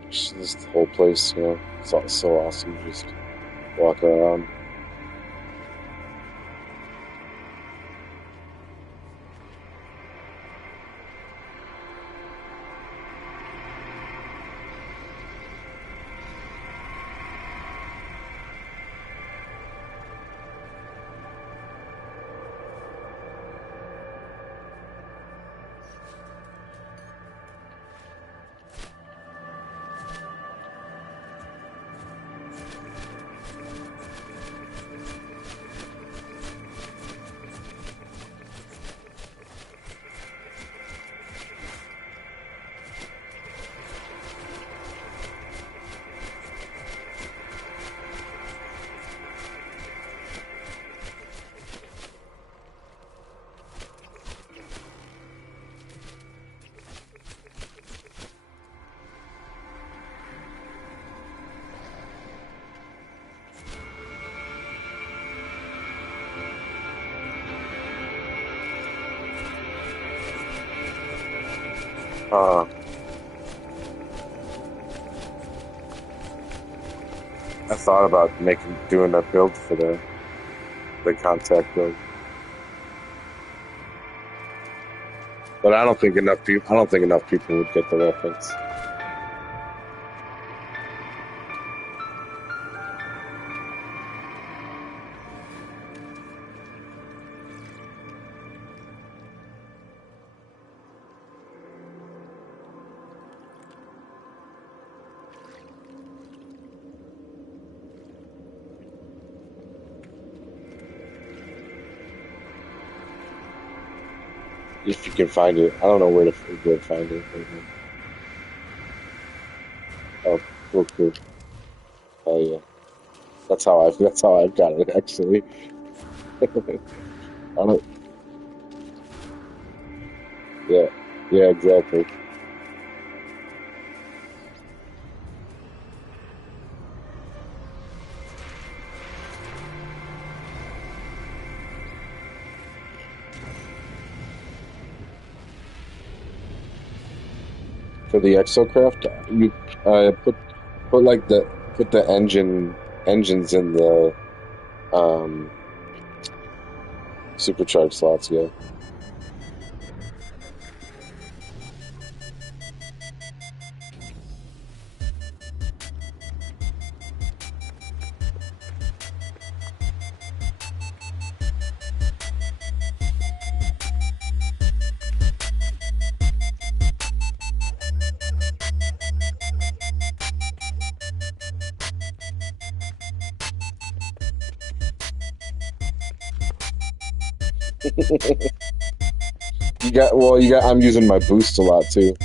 Just this whole place, it's all so awesome. Just walk around. Uh, I thought about doing a build for the contact build, but I don't think enough people. I don't think enough people would get the reference. If you can find it, I don't know where to find it. Oh, cool, cool. Oh yeah, that's how I've got it actually. I don't, yeah, yeah, exactly. For the exocraft, you put like put the engines in the um supercharged slots. Yeah. I'm using my boost a lot too.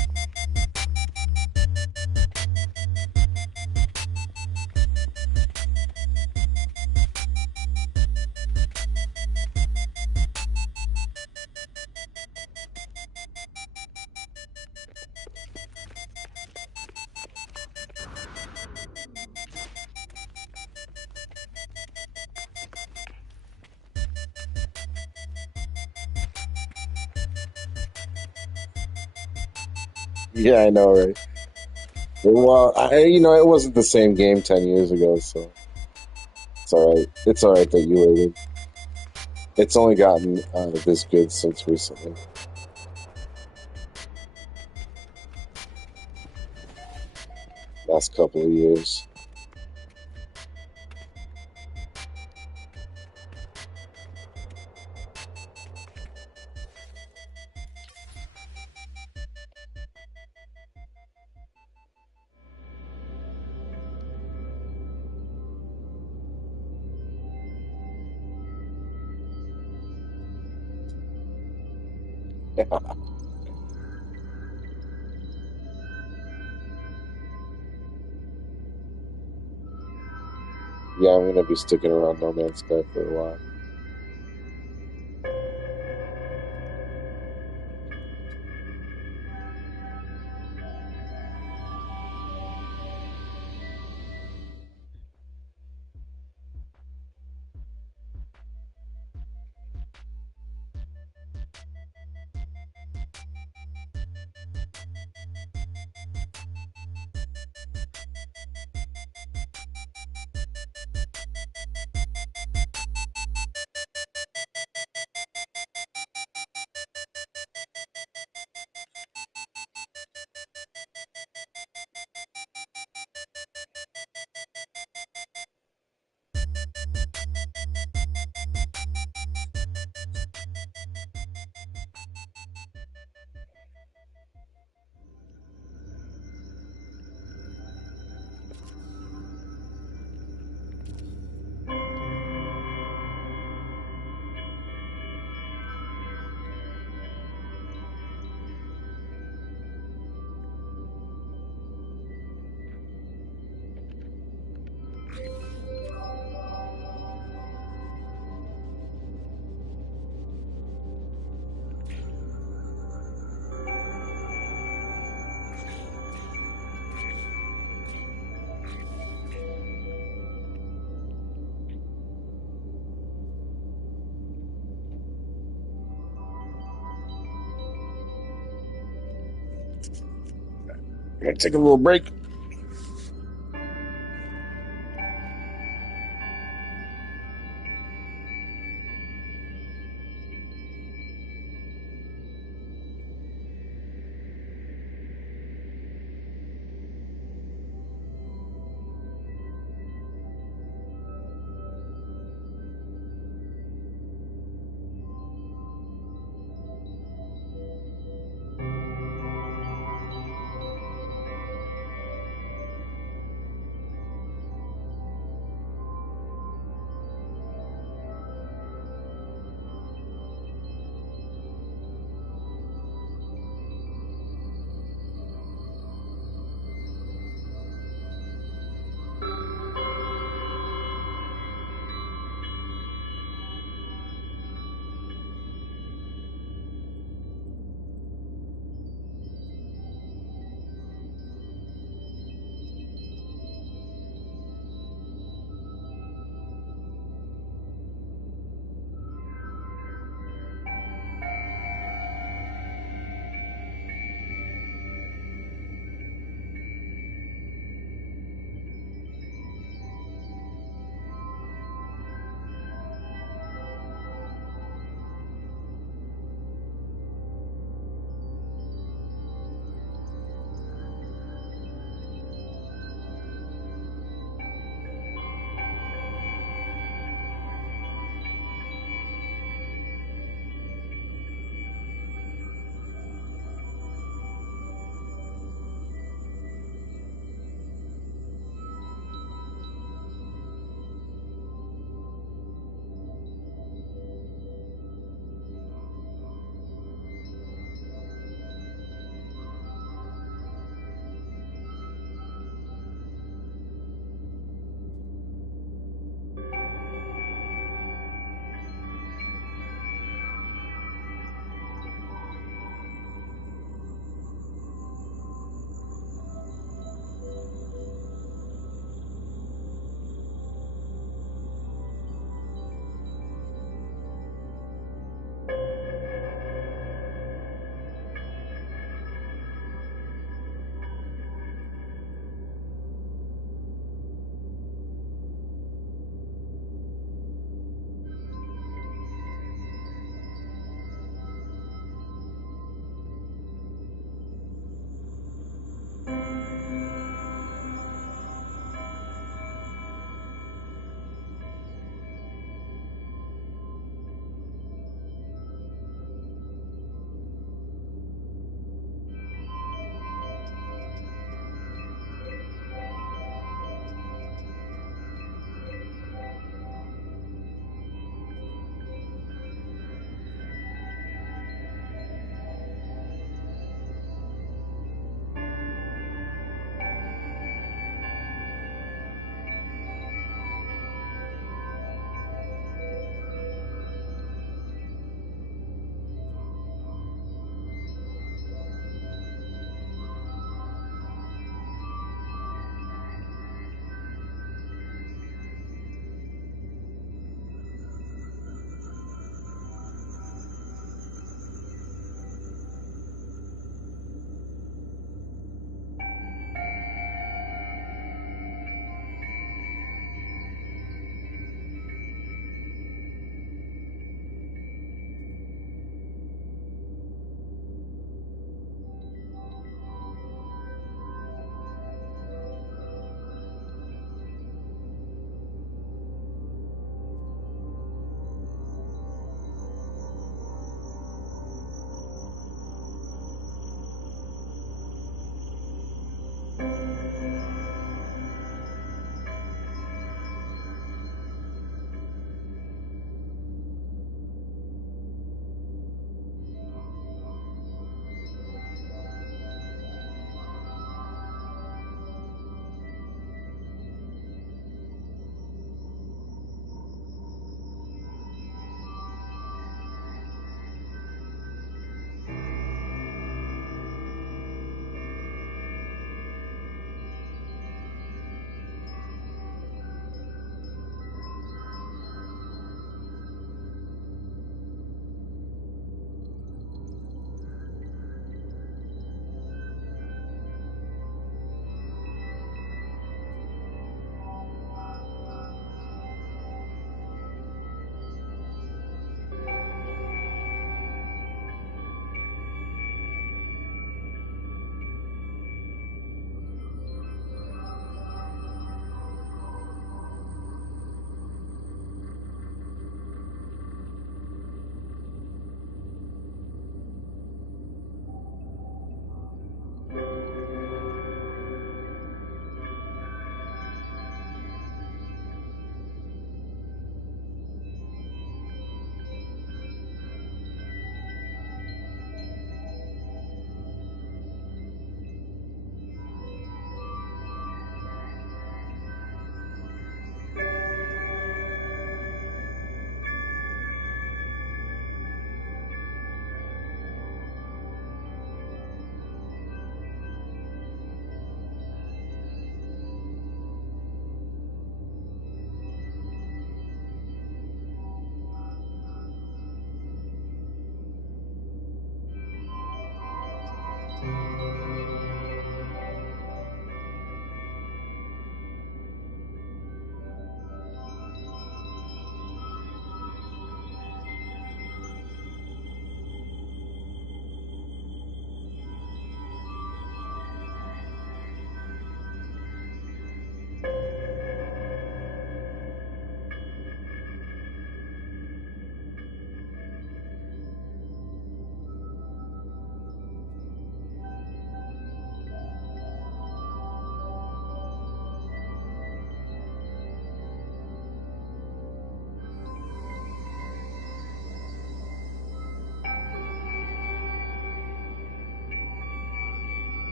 Yeah, I know, right? Well, it wasn't the same game 10 years ago, so it's all right. It's all right that you waited. It's only gotten this good since recently, last couple of years. Yeah, I'm gonna be sticking around No Man's Sky for a while. gonna take a little break.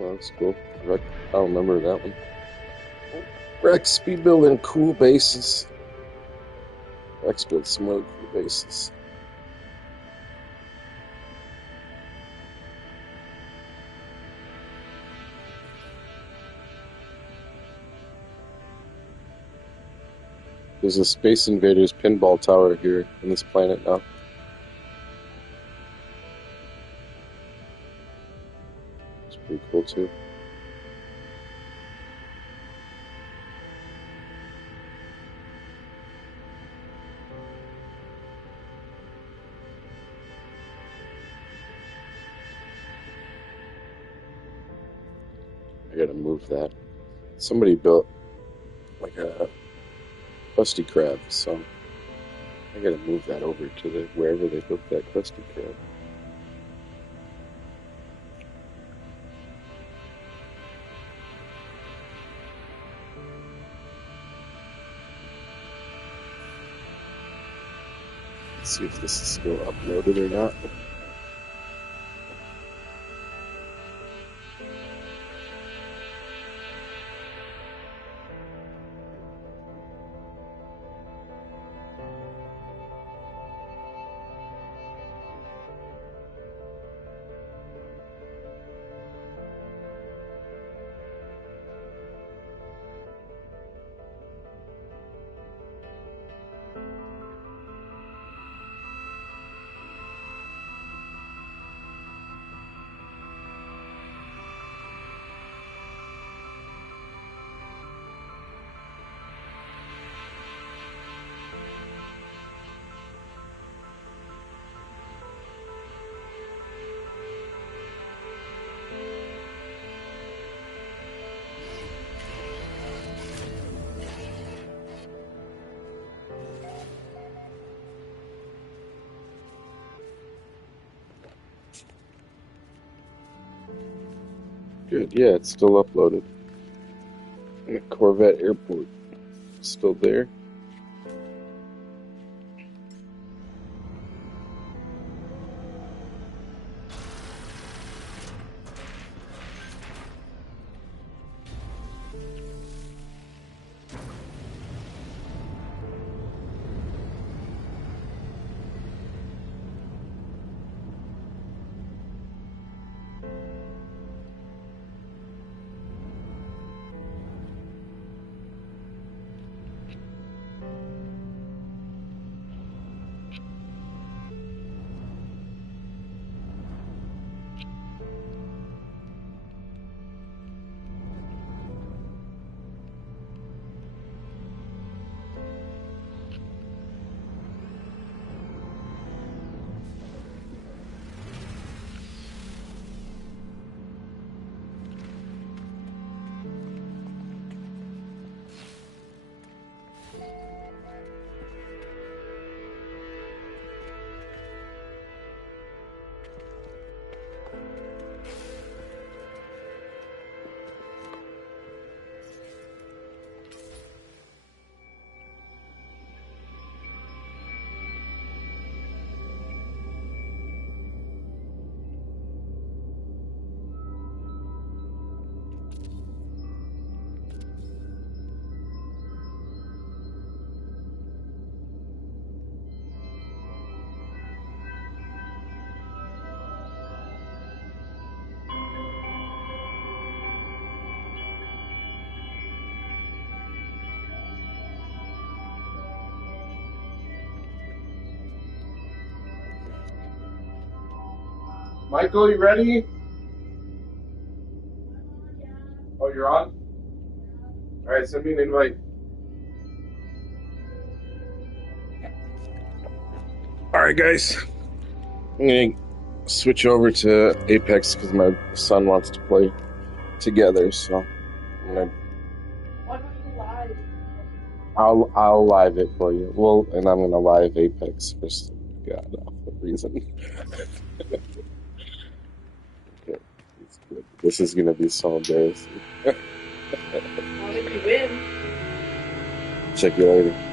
Oh, that's cool. Rec, I don't remember that one. Rex be building cool bases. Rex built some really cool bases. There's a Space Invaders pinball tower here on this planet now. It's pretty cool too. I gotta move that. Somebody built like a Krusty Krab, so I gotta move that over to the wherever they built that Krusty Krab. Let's see if this is still uploaded or not. Good, yeah, it's still uploaded. And the Corvette Airport is still there. Michael, you ready? Oh, you're on? Alright, send me an invite. Alright, guys. I'm gonna switch over to Apex because my son wants to play together, so I'm gonna. Why don't you live? I'll live it for you. Well, and I'm gonna live Apex for some god awful reason. Okay, it's good. This is gonna be so embarrassing. How did you win? Check you later.